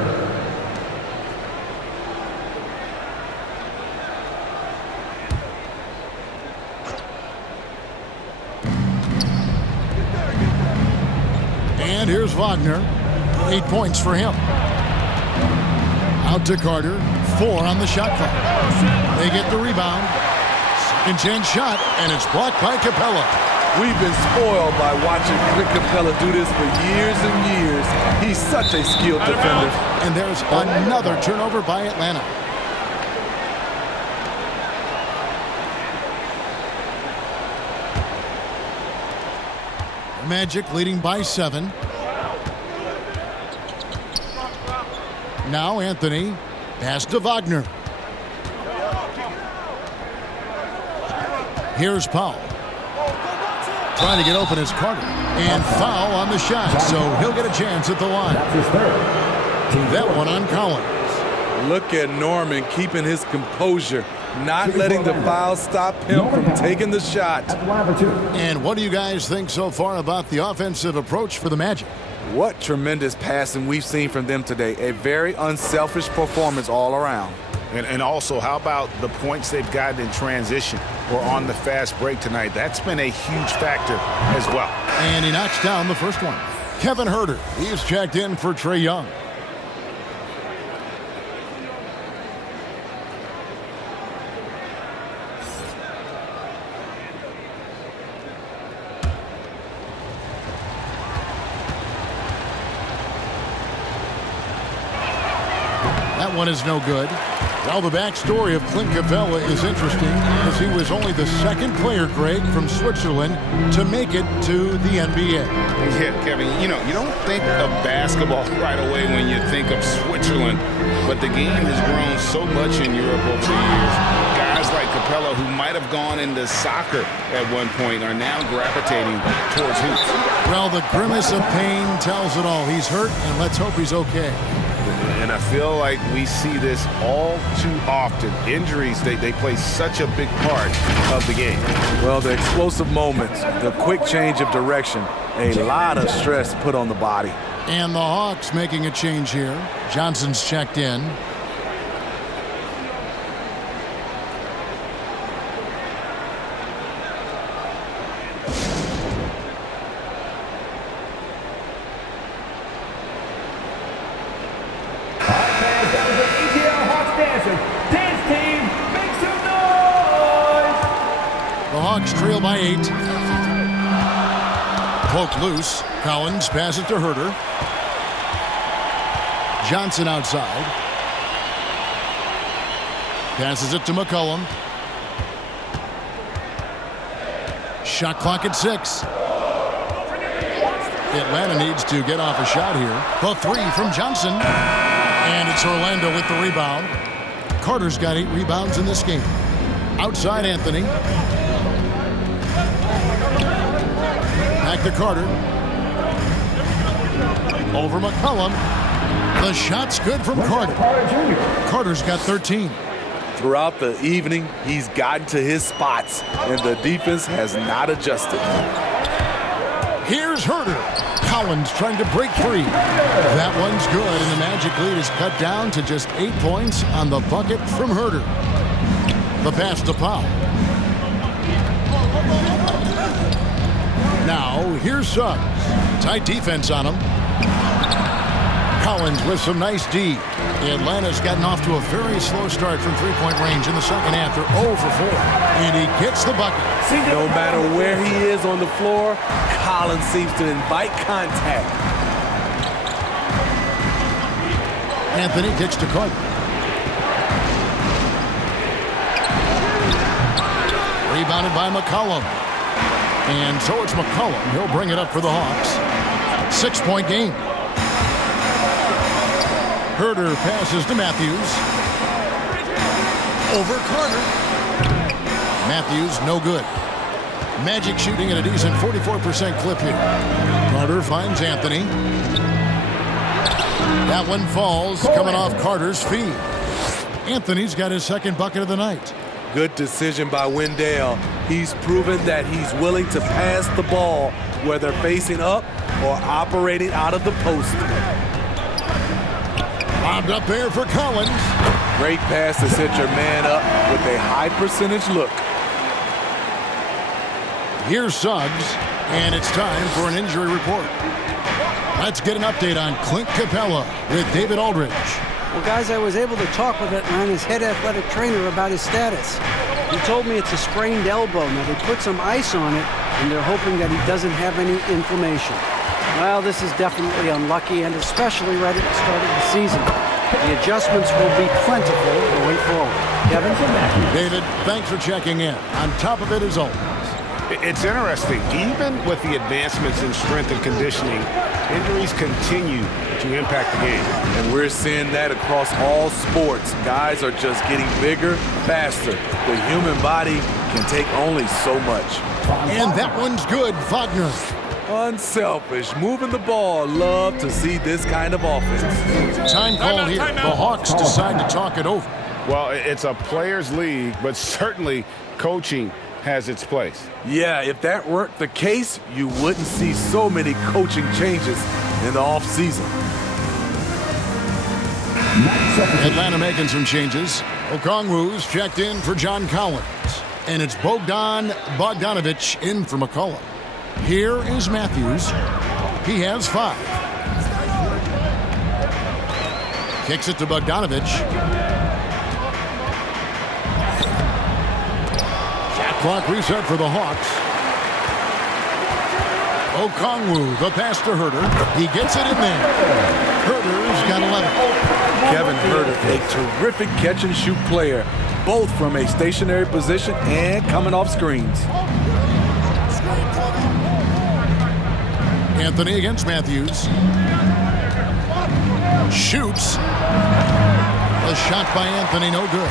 And here's Wagner. 8 points for him. Out to Carter. 4 on the shot clock. They get the rebound. Second chance shot, and it's blocked by Capella. We've been spoiled by watching Clint Capella do this for years and years. He's such a skilled defender. And there's another turnover by Atlanta. The Magic leading by 7. Now Anthony. Pass to Wagner. Here's Powell. Trying to get open is Carter. And foul on the shot, so he'll get a chance at the line. That one on Collins. Look at Norman keeping his composure, not letting the foul stop him from taking the shot. And what do you guys think so far about the offensive approach for the Magic? What tremendous passing we've seen from them today. A very unselfish performance all around. And also, how about the points they've gotten in transition or on the fast break tonight? That's been a huge factor as well. And he knocks down the first one. Kevin Huerter, he's checked in for Trae Young. That one is no good. Well, the backstory of Clint Capella is interesting because he was only the second player, Greg, from Switzerland to make it to the NBA. Yeah, Kevin, you don't think of basketball right away when you think of Switzerland, but the game has grown so much in Europe over the years. Guys like Capella, who might have gone into soccer at one point, are now gravitating towards hoops. Well, the grimace of pain tells it all. He's hurt, and let's hope he's okay. And I feel like we see this all too often. Injuries, they play such a big part of the game. Well, the explosive moments, the quick change of direction, a lot of stress put on the body. And the Hawks making a change here. Johnson's checked in. Trail by 8. Poke loose. Collins passes to Huerter. Johnson outside. Passes it to McCollum. Shot clock at 6. Atlanta needs to get off a shot here. The 3 from Johnson. And it's Orlando with the rebound. Carter's got 8 rebounds in this game. Outside Anthony. Back to Carter. Over McCollum. The shot's good from Carter. Carter's got 13. Throughout the evening, he's gotten to his spots, and the defense has not adjusted. Here's Huerter. Collins trying to break free. That one's good, and the Magic lead is cut down to just 8 points on the bucket from Huerter. The pass to Powell. Now, here's Suggs. Tight defense on him. Collins with some nice D. Atlanta's gotten off to a very slow start from three-point range in the second half. They're 0 for 4. And he gets the bucket. No matter where he is on the floor, Collins seems to invite contact. Anthony kicks to Carter. Rebounded by McCollum. And so it's McCollum. He'll bring it up for the Hawks. 6-point game. Herder passes to Matthews. Over Carter. Matthews, no good. Magic shooting at a decent 44% clip here. Carter finds Anthony. That one falls, coming off Carter's feet. Anthony's got his second bucket of the night. Good decision by Wendell. He's proven that he's willing to pass the ball, whether facing up or operating out of the post. Bobbed up there for Collins. Great pass to set your man up with a high percentage look. Here's Suggs, and it's time for an injury report. Let's get an update on Clint Capella with David Aldridge. Well, guys, I was able to talk with Atlanta's head athletic trainer about his status. He told me it's a sprained elbow. Now, they put some ice on it, and they're hoping that he doesn't have any inflammation. Well, this is definitely unlucky, and especially right at the start of the season. The adjustments will be plentiful going forward. Kevin? David, thanks for checking in. On top of it as always. It's interesting. Even with the advancements in strength and conditioning, injuries continue to impact the game. And we're seeing that across all sports. Guys are just getting bigger, faster. The human body can take only so much. And that one's good, Wagner. Unselfish, moving the ball. Love to see this kind of offense. Time call here. The Hawks decide to talk it over. Well, it's a players' league, but certainly coaching has its place. Yeah, if that weren't the case, you wouldn't see so many coaching changes in the offseason. Atlanta making some changes. Okongwu's checked in for John Collins. And it's Bogdanovich in for McCollum. Here is Matthews. He has 5. Kicks it to Bogdanovich. Shot clock reset for the Hawks. Okongwu, the pass to Herder. He gets it in there. Herder's got 11. Kevin Herder, a terrific catch-and-shoot player, both from a stationary position and coming off screens. Anthony against Matthews. Shoots. A shot by Anthony, no good.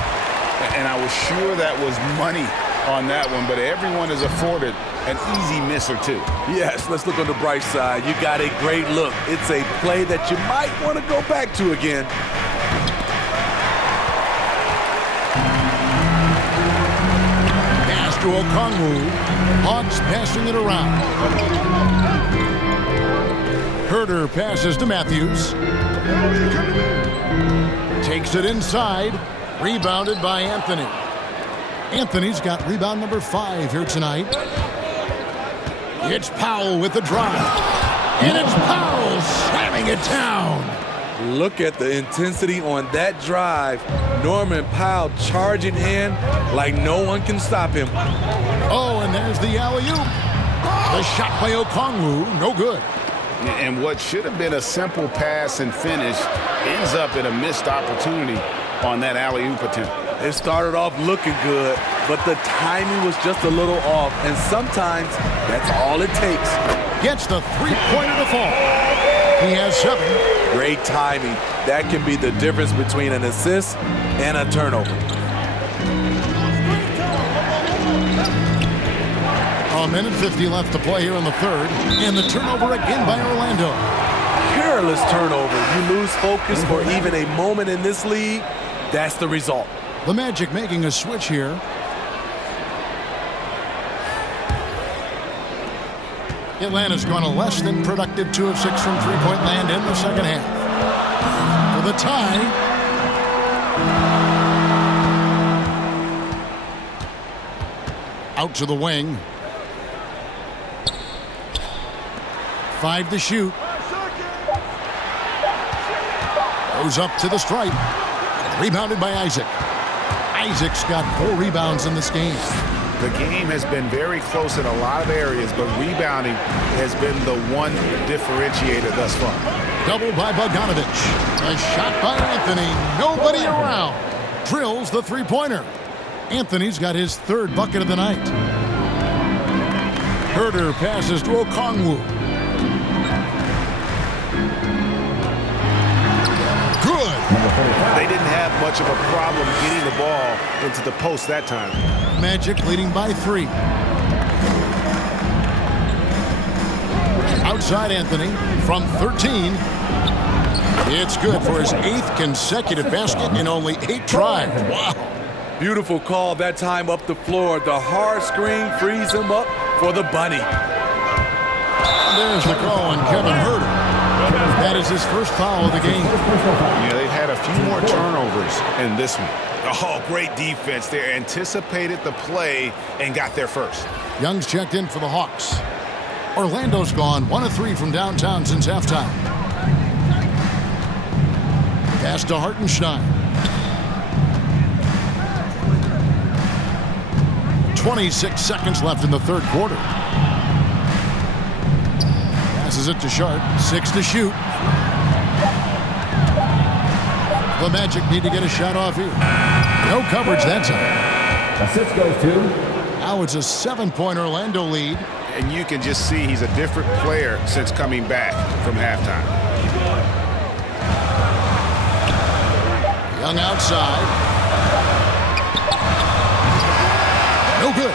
And I was sure that was money on that one, but everyone is afforded an easy miss or two. Yes, let's look on the bright side. You got a great look. It's a play that you might want to go back to again. Pass to Okongwu. Hawks passing it around. Herder passes to Matthews. Takes it inside. Rebounded by Anthony. Anthony's got rebound number 5 here tonight. It's Powell with the drive. And it's Powell slamming it down. Look at the intensity on that drive. Norman Powell charging in like no one can stop him. Oh, and there's the alley-oop. The shot by Okongwu, no good. And what should have been a simple pass and finish ends up in a missed opportunity on that alley-oop attempt. It started off looking good, but the timing was just a little off, and sometimes that's all it takes. Gets the three-pointer to fall. He has 7. Great timing. That can be the difference between an assist and a turnover. A minute 50 left to play here in the third, and the turnover again by Orlando. Careless turnover. You lose focus for even a moment in this league. That's the result. The Magic making a switch here. Atlanta's gone a less than productive 2 of 6 from three-point land in the second half. For the tie. Out to the wing. 5 to shoot. Goes up to the stripe. Rebounded by Isaac. Isaac's got 4 rebounds in this game. The game has been very close in a lot of areas, but rebounding has been the one differentiator thus far. Double by Bogdanovich. A shot by Anthony. Nobody around. Drills the three-pointer. Anthony's got his third bucket of the night. Herder passes to Okongwu. Good. They didn't have much of a problem getting the ball into the post that time. Magic leading by 3. Outside Anthony from 13. It's good for his 8th consecutive basket in only 8 tries. Wow. Beautiful call that time up the floor. The hard screen frees him up for the bunny. There's the call on Kevin Herder. That is his first foul of the game. Yeah, they've had a few more turnovers in this one. Oh, great defense there. Anticipated the play and got there first. Young's checked in for the Hawks. Orlando's gone 1 of 3 from downtown since halftime. Pass to Hartenstein. 26 seconds left in the third quarter. Passes it to Sharp. 6 to shoot. The Magic need to get a shot off here. No coverage that time. Assist goes to. Now it's a 7-point Orlando lead. And you can just see he's a different player since coming back from halftime. Young outside. No good.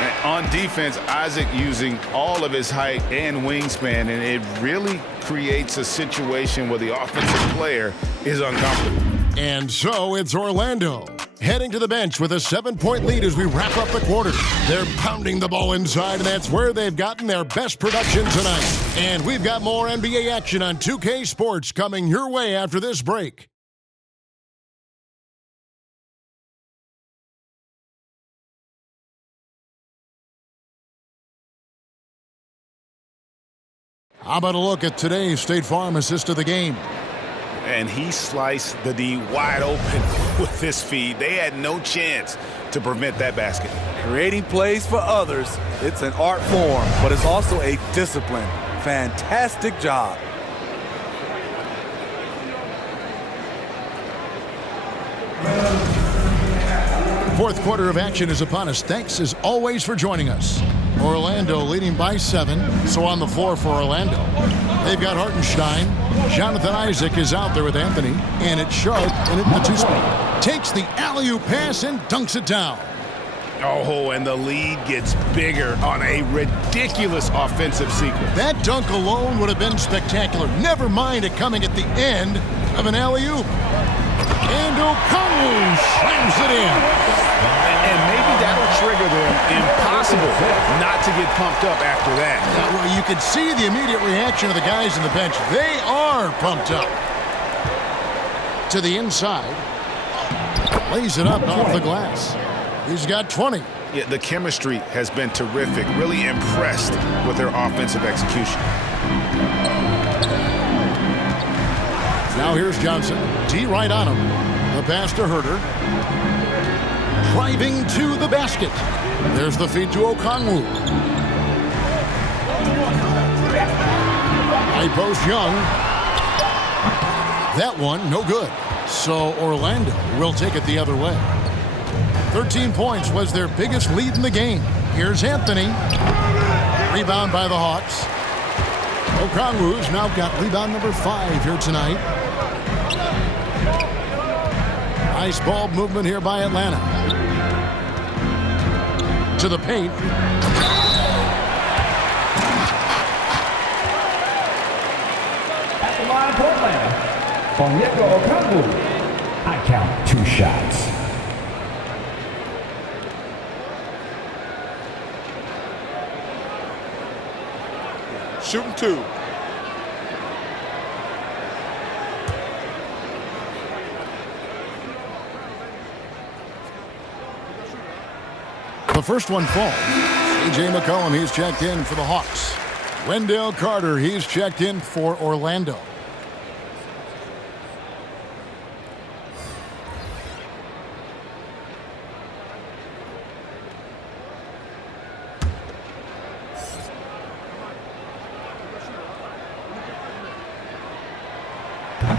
And on defense, Isaac using all of his height and wingspan, and it really creates a situation where the offensive player is uncomfortable. And so it's Orlando heading to the bench with a 7-point lead as we wrap up the quarter. They're pounding the ball inside, and that's where they've gotten their best production tonight. And we've got more NBA action on 2K Sports coming your way after this break. How about a look at today's State Farm assist of the game? And he sliced the D wide open with this feed. They had no chance to prevent that basket. Creating plays for others, it's an art form, but it's also a discipline. Fantastic job. Fourth quarter of action is upon us. Thanks as always for joining us. Orlando leading by 7, so on the floor for Orlando. They've got Hartenstein. Jonathan Isaac is out there with Anthony, and it's Sharp in it, the 2-spot. Takes the alley-oop pass and dunks it down. Oh, and the lead gets bigger on a ridiculous offensive sequence. That dunk alone would have been spectacular. Never mind it coming at the end of an alley-oop. And Okongwu slams it in. And maybe that'll trigger them. Impossible not to get pumped up after that. Well, you could see the immediate reaction of the guys on the bench. They are pumped up. To the inside. Lays it up off the glass. He's got 20. Yeah, the chemistry has been terrific. Really impressed with their offensive execution. Now here's Johnson. D right on him. The pass to Herder. Driving to the basket. There's the feed to Okongwu. High post Young. That one, no good. So Orlando will take it the other way. 13 points was their biggest lead in the game. Here's Anthony. Rebound by the Hawks. Okongwu's now got rebound number 5 here tonight. Nice ball movement here by Atlanta. To the paint. At the line for Atlanta, Onyeka Okongwu. I count 2 shots. Shooting 2. The first one falls. C.J. McCollum, he's checked in for the Hawks. Wendell Carter, he's checked in for Orlando.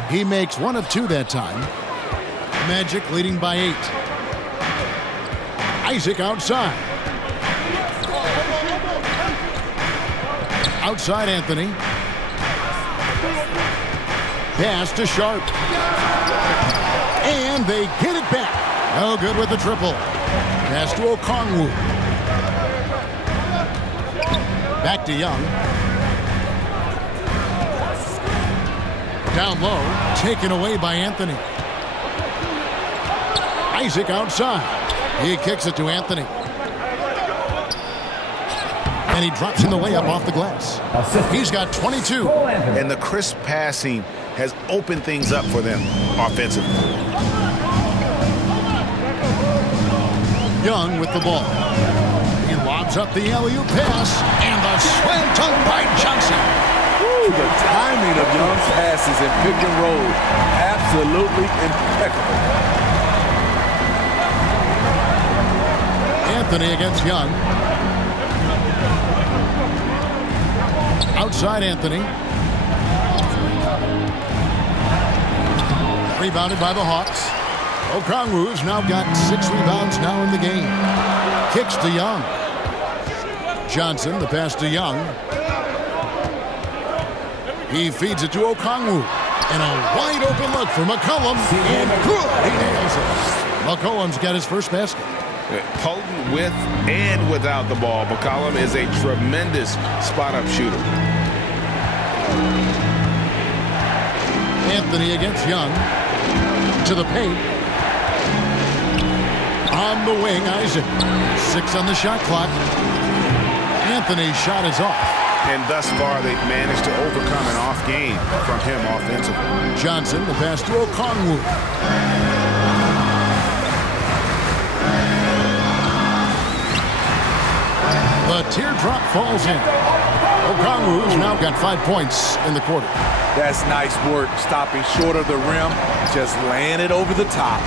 He makes 1 of 2 that time. Magic leading by 8. Isaac outside. Outside Anthony. Pass to Sharp. And they get it back. No good with the triple. Pass to Okongwu. Back to Young. Down low. Taken away by Anthony. Isaac outside. He kicks it to Anthony. And he drops in the layup off the glass. He's got 22. And the crisp passing has opened things up for them offensively. Young with the ball. He lobs up the alley-oop pass. And the slam dunk by Johnson. Ooh, the timing of Young's passes in pick and roll, absolutely impeccable. Anthony against Young. Outside Anthony. Rebounded by the Hawks. Okongwu's now got 6 rebounds now in the game. Kicks to Young. Johnson, the pass to Young. He feeds it to Okongwu. And a wide open look for McCollum. And good. He nails it. McCollum's got his first basket. Potent with and without the ball. McCollum is a tremendous spot-up shooter. Anthony against Young. To the paint. On the wing, Isaac. 6 on the shot clock. Anthony's shot is off. And thus far, they've managed to overcome an off game from him offensively. Johnson, the pass to Okongwu. The teardrop falls in. Okongwu's now got 5 points in the quarter. That's nice work, stopping short of the rim, just laying it over the top.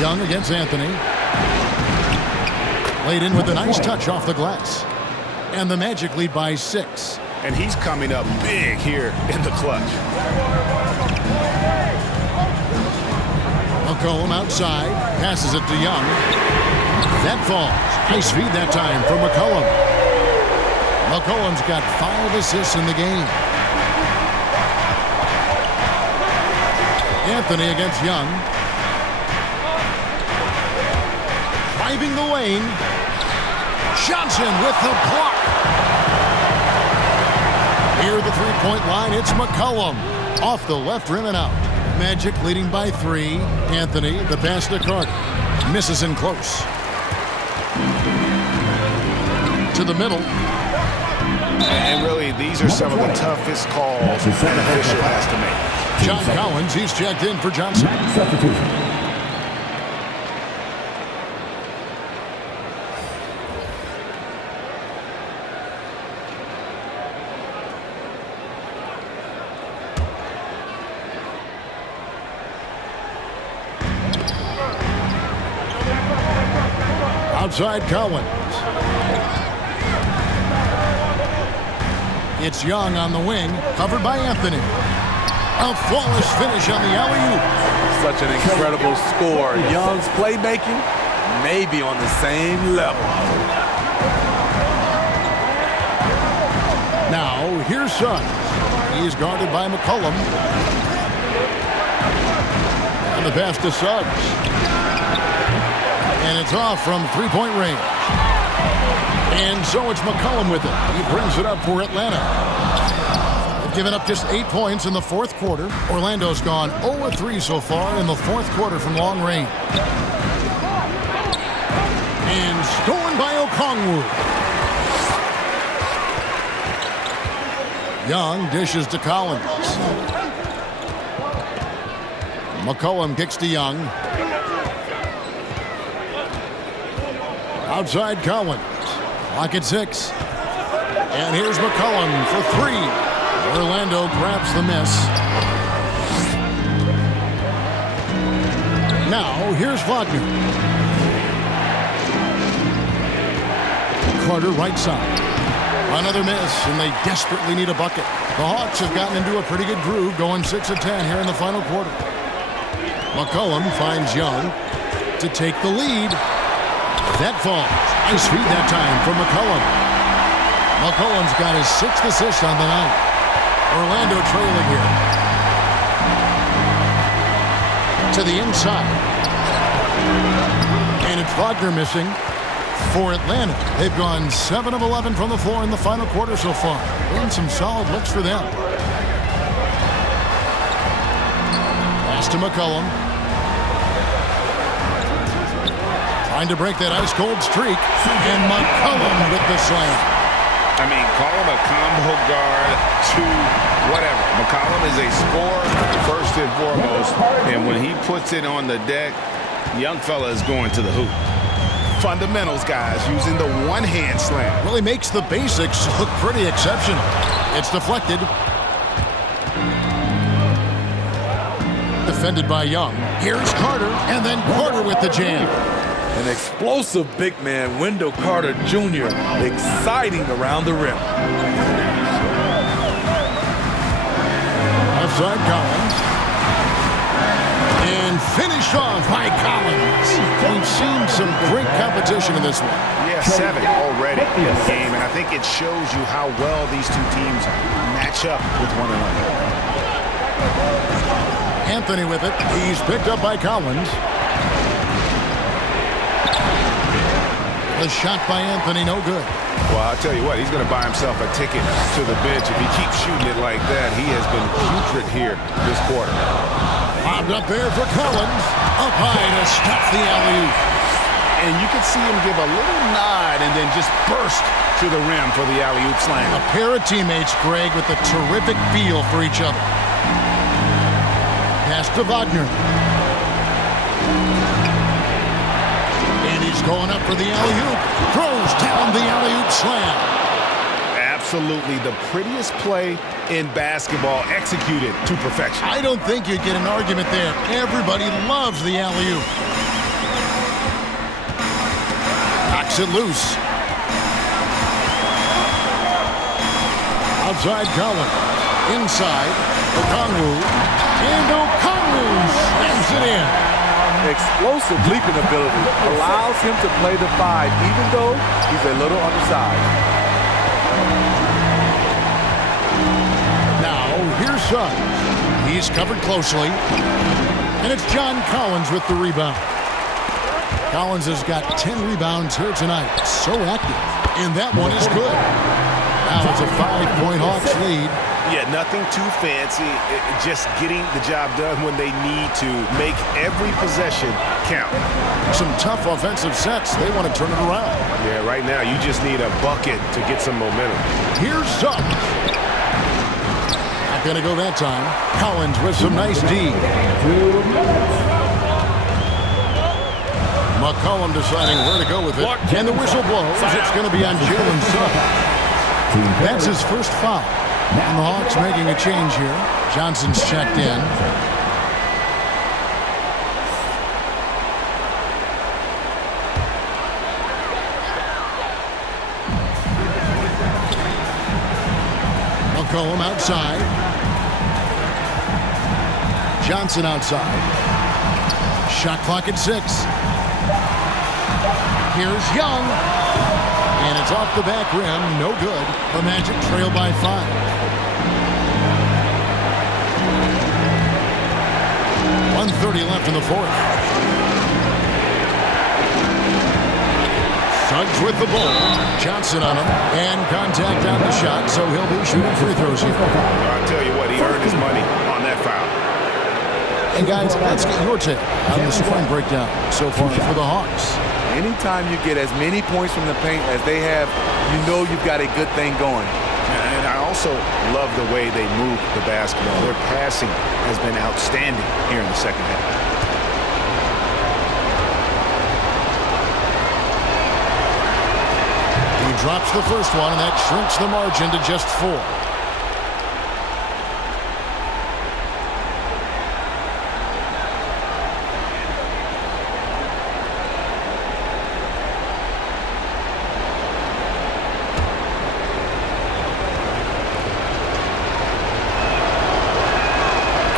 Young against Anthony. Laid in with a nice touch off the glass. And the Magic lead by 6. And he's coming up big here in the clutch. McCollum outside. Passes it to Young. That falls. Nice feed that time for McCollum. McCollum's got 5 assists in the game. Anthony against Young. Driving the lane. Johnson with the block. Near the three-point line, it's McCollum. Off the left rim and out. Magic leading by 3. Anthony, the pass to Carter. Misses in close. To the middle. And really, these are some of the toughest calls an official has to make. John Collins, he's checked in for Johnson. Substitution. Outside Collins. It's Young on the wing, covered by Anthony. A flawless finish on the alley-oop. Such an incredible score. Young's playmaking may be on the same level. Now, here's Suggs. He's guarded by McCollum. And the pass to Suggs. And it's off from three-point range. And so it's McCollum with it. He brings it up for Atlanta. They've given up just 8 points in the fourth quarter. Orlando's gone 0-3 so far in the fourth quarter from long range. And stolen by Okongwu. Young dishes to Collins. McCollum kicks to Young. Outside Collins. Lock at 6. And here's McCollum for 3. Orlando grabs the miss. Now, here's Wagner. Carter right side. Another miss, and they desperately need a bucket. The Hawks have gotten into a pretty good groove, going 6 of 10 here in the final quarter. McCollum finds Young to take the lead. That falls. Nice feed that time from McCollum. McCollum's got his 6th assist on the night. Orlando trailing here. To the inside. And it's Wagner missing for Atlanta. They've gone 7 of 11 from the floor in the final quarter so far. And some solid looks for them. Pass to McCollum. Trying to break that ice-cold streak. And McCollum with the slam. I mean, call him a combo guard to whatever. McCollum is a scorer first and foremost. And when he puts it on the deck, young fella is going to the hoop. Fundamentals, guys, using the one-hand slam. Really makes the basics look pretty exceptional. It's deflected. Defended by Young. Here's Carter, and then Carter with the jam. An explosive big man, Wendell Carter Jr., exciting around the rim. Outside Collins. And finished off by Collins. We've seen some great competition in this one. Yeah, 7 already in the game, and I think it shows you how well these two teams match up with one another. Anthony with it. He's picked up by Collins. The shot by Anthony, no good. Well, I'll tell you what, he's going to buy himself a ticket to the bench if he keeps shooting it like that. He has been putrid here this quarter. Lobbed up there for Collins. Up high to stuff the alley-oop. And you could see him give a little nod and then just burst to the rim for the alley-oop slam. A pair of teammates, Greg, with a terrific feel for each other. Pass to Wagner. And he's going up for the alley-oop. Throws down the alley-oop slam. Absolutely the prettiest play in basketball, executed to perfection. I don't think you'd get an argument there. Everybody loves the alley-oop. Knocks it loose. Outside Collins. Inside, Okongwu. And Okongwu slams it in. Explosive leaping ability allows him to play the 5, even though he's a little undersized. Now, here's Suggs. He's covered closely. And it's John Collins with the rebound. Collins has got 10 rebounds here tonight. So active. And that one is good. Now it's a 5-point Hawks lead. Yeah, nothing too fancy. Just getting the job done when they need to. Make every possession count. Some tough offensive sets. They want to turn it around. Yeah, right now you just need a bucket to get some momentum. Here's Suggs. Not going to go that time. Collins with some nice D. McCollum deciding where to go with it. And the whistle blows. It's going to be on Jalen Suggs. That's his first foul. And the Hawks making a change here. Johnson's checked in. McCollum outside. Johnson outside. Shot clock at 6. Here's Young. And it's off the back rim. No good. The Magic trail by 5. 1:30 left in the fourth. Suggs with the ball. Johnson on him. And contact on the shot, so he'll be shooting free throws here. I'll tell you what, he earned his money on that foul. And guys, let's get your take on the scoring breakdown so far for the Hawks. Anytime you get as many points from the paint as they have, you know you've got a good thing going. And I also love the way they move the basketball. Their passing has been outstanding here in the second half. He drops the first one, and that shrinks the margin to just 4.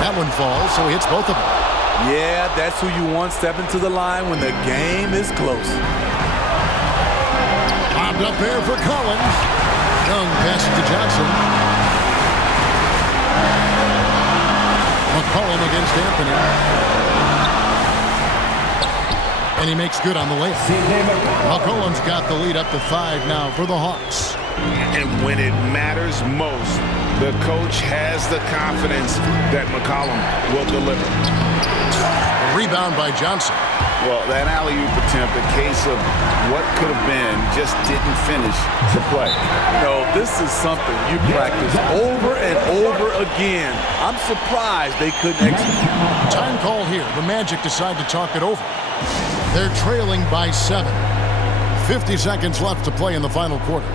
That one falls, so he hits both of them. Yeah, that's who you want stepping to the line when the game is close. Bobbed up there for Collins. Young passes to Johnson. McCollum against Anthony. And he makes good on the layup. McCollum's got the lead up to 5 now for the Hawks. And when it matters most, the coach has the confidence that McCollum will deliver. Rebound by Johnson. Well, that alley-oop attempt, a case of what could have been, just didn't finish the play. No, this is something you practice over and over again. I'm surprised they couldn't execute. Time call here. The Magic decide to talk it over. They're trailing by 7. 50 seconds left to play in the final quarter.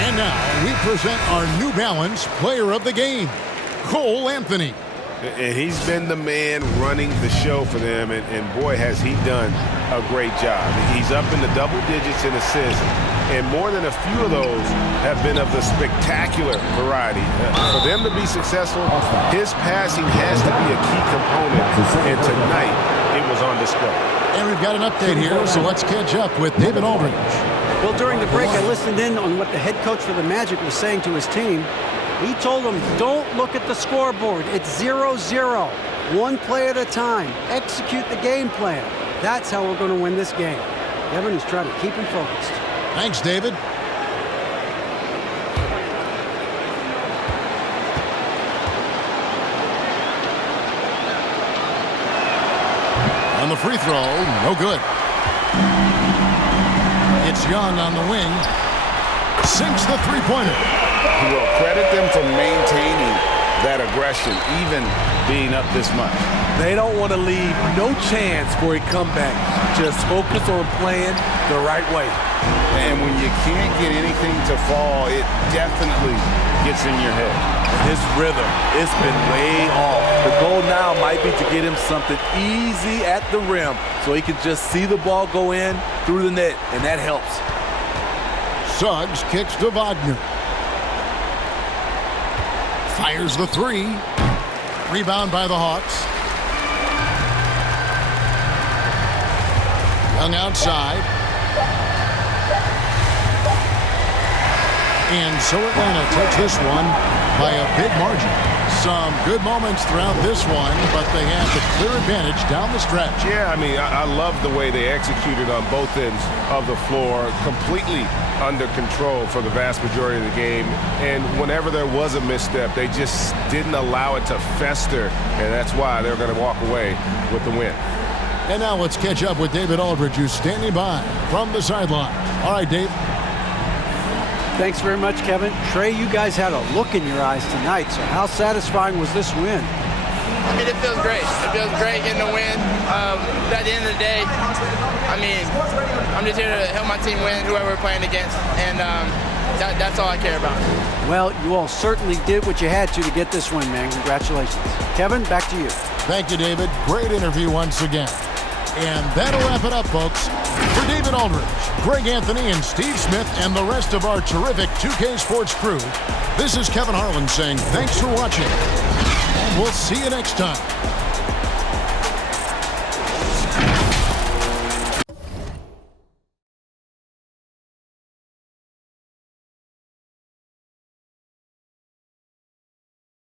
And now we present our New Balance Player of the Game, Cole Anthony. And he's been the man running the show for them, and boy, has he done a great job. He's up in the double digits in assists, and more than a few of those have been of the spectacular variety. For them to be successful, his passing has to be a key component, and tonight it was on display. And we've got an update here, so let's catch up with David Aldridge. Well, during the break, I listened in on what the head coach for the Magic was saying to his team. He told them, don't look at the scoreboard. It's 0-0. One play at a time. Execute the game plan. That's how we're going to win this game. Kevin is trying to keep him focused. Thanks, David. On the free throw, no good. It's Young on the wing. Sinks the three-pointer. Well, credit them for maintaining that aggression, even being up this much. They don't want to leave no chance for a comeback. Just focus on playing the right way. And when you can't get anything to fall, it definitely gets in your head. His rhythm, it's been way off. The goal now might be to get him something easy at the rim so he can just see the ball go in through the net, and that helps. Suggs kicks to Wagner. Fires the three. Rebound by the Hawks. Young outside. And so Atlanta takes this one by a big margin. Some good moments throughout this one, but they have the clear advantage down the stretch. Yeah, I mean, I love the way they executed on both ends of the floor, completely under control for the vast majority of the game. And whenever there was a misstep, they just didn't allow it to fester, and that's why they're going to walk away with the win. And now let's catch up with David Aldridge, who's standing by from the sideline. All right, Dave. Thanks very much, Kevin. Trey, you guys had a look in your eyes tonight, so how satisfying was this win? I mean, it feels great. It feels great getting a win. But at the end of the day, I mean, I'm just here to help my team win, whoever we're playing against, and that's all I care about. Well, you all certainly did what you had to get this win, man. Congratulations. Kevin, back to you. Thank you, David. Great interview once again. And that'll wrap it up, folks. For David Aldridge, Greg Anthony, and Steve Smith, and the rest of our terrific 2K Sports crew, this is Kevin Harlan saying thanks for watching, and we'll see you next time.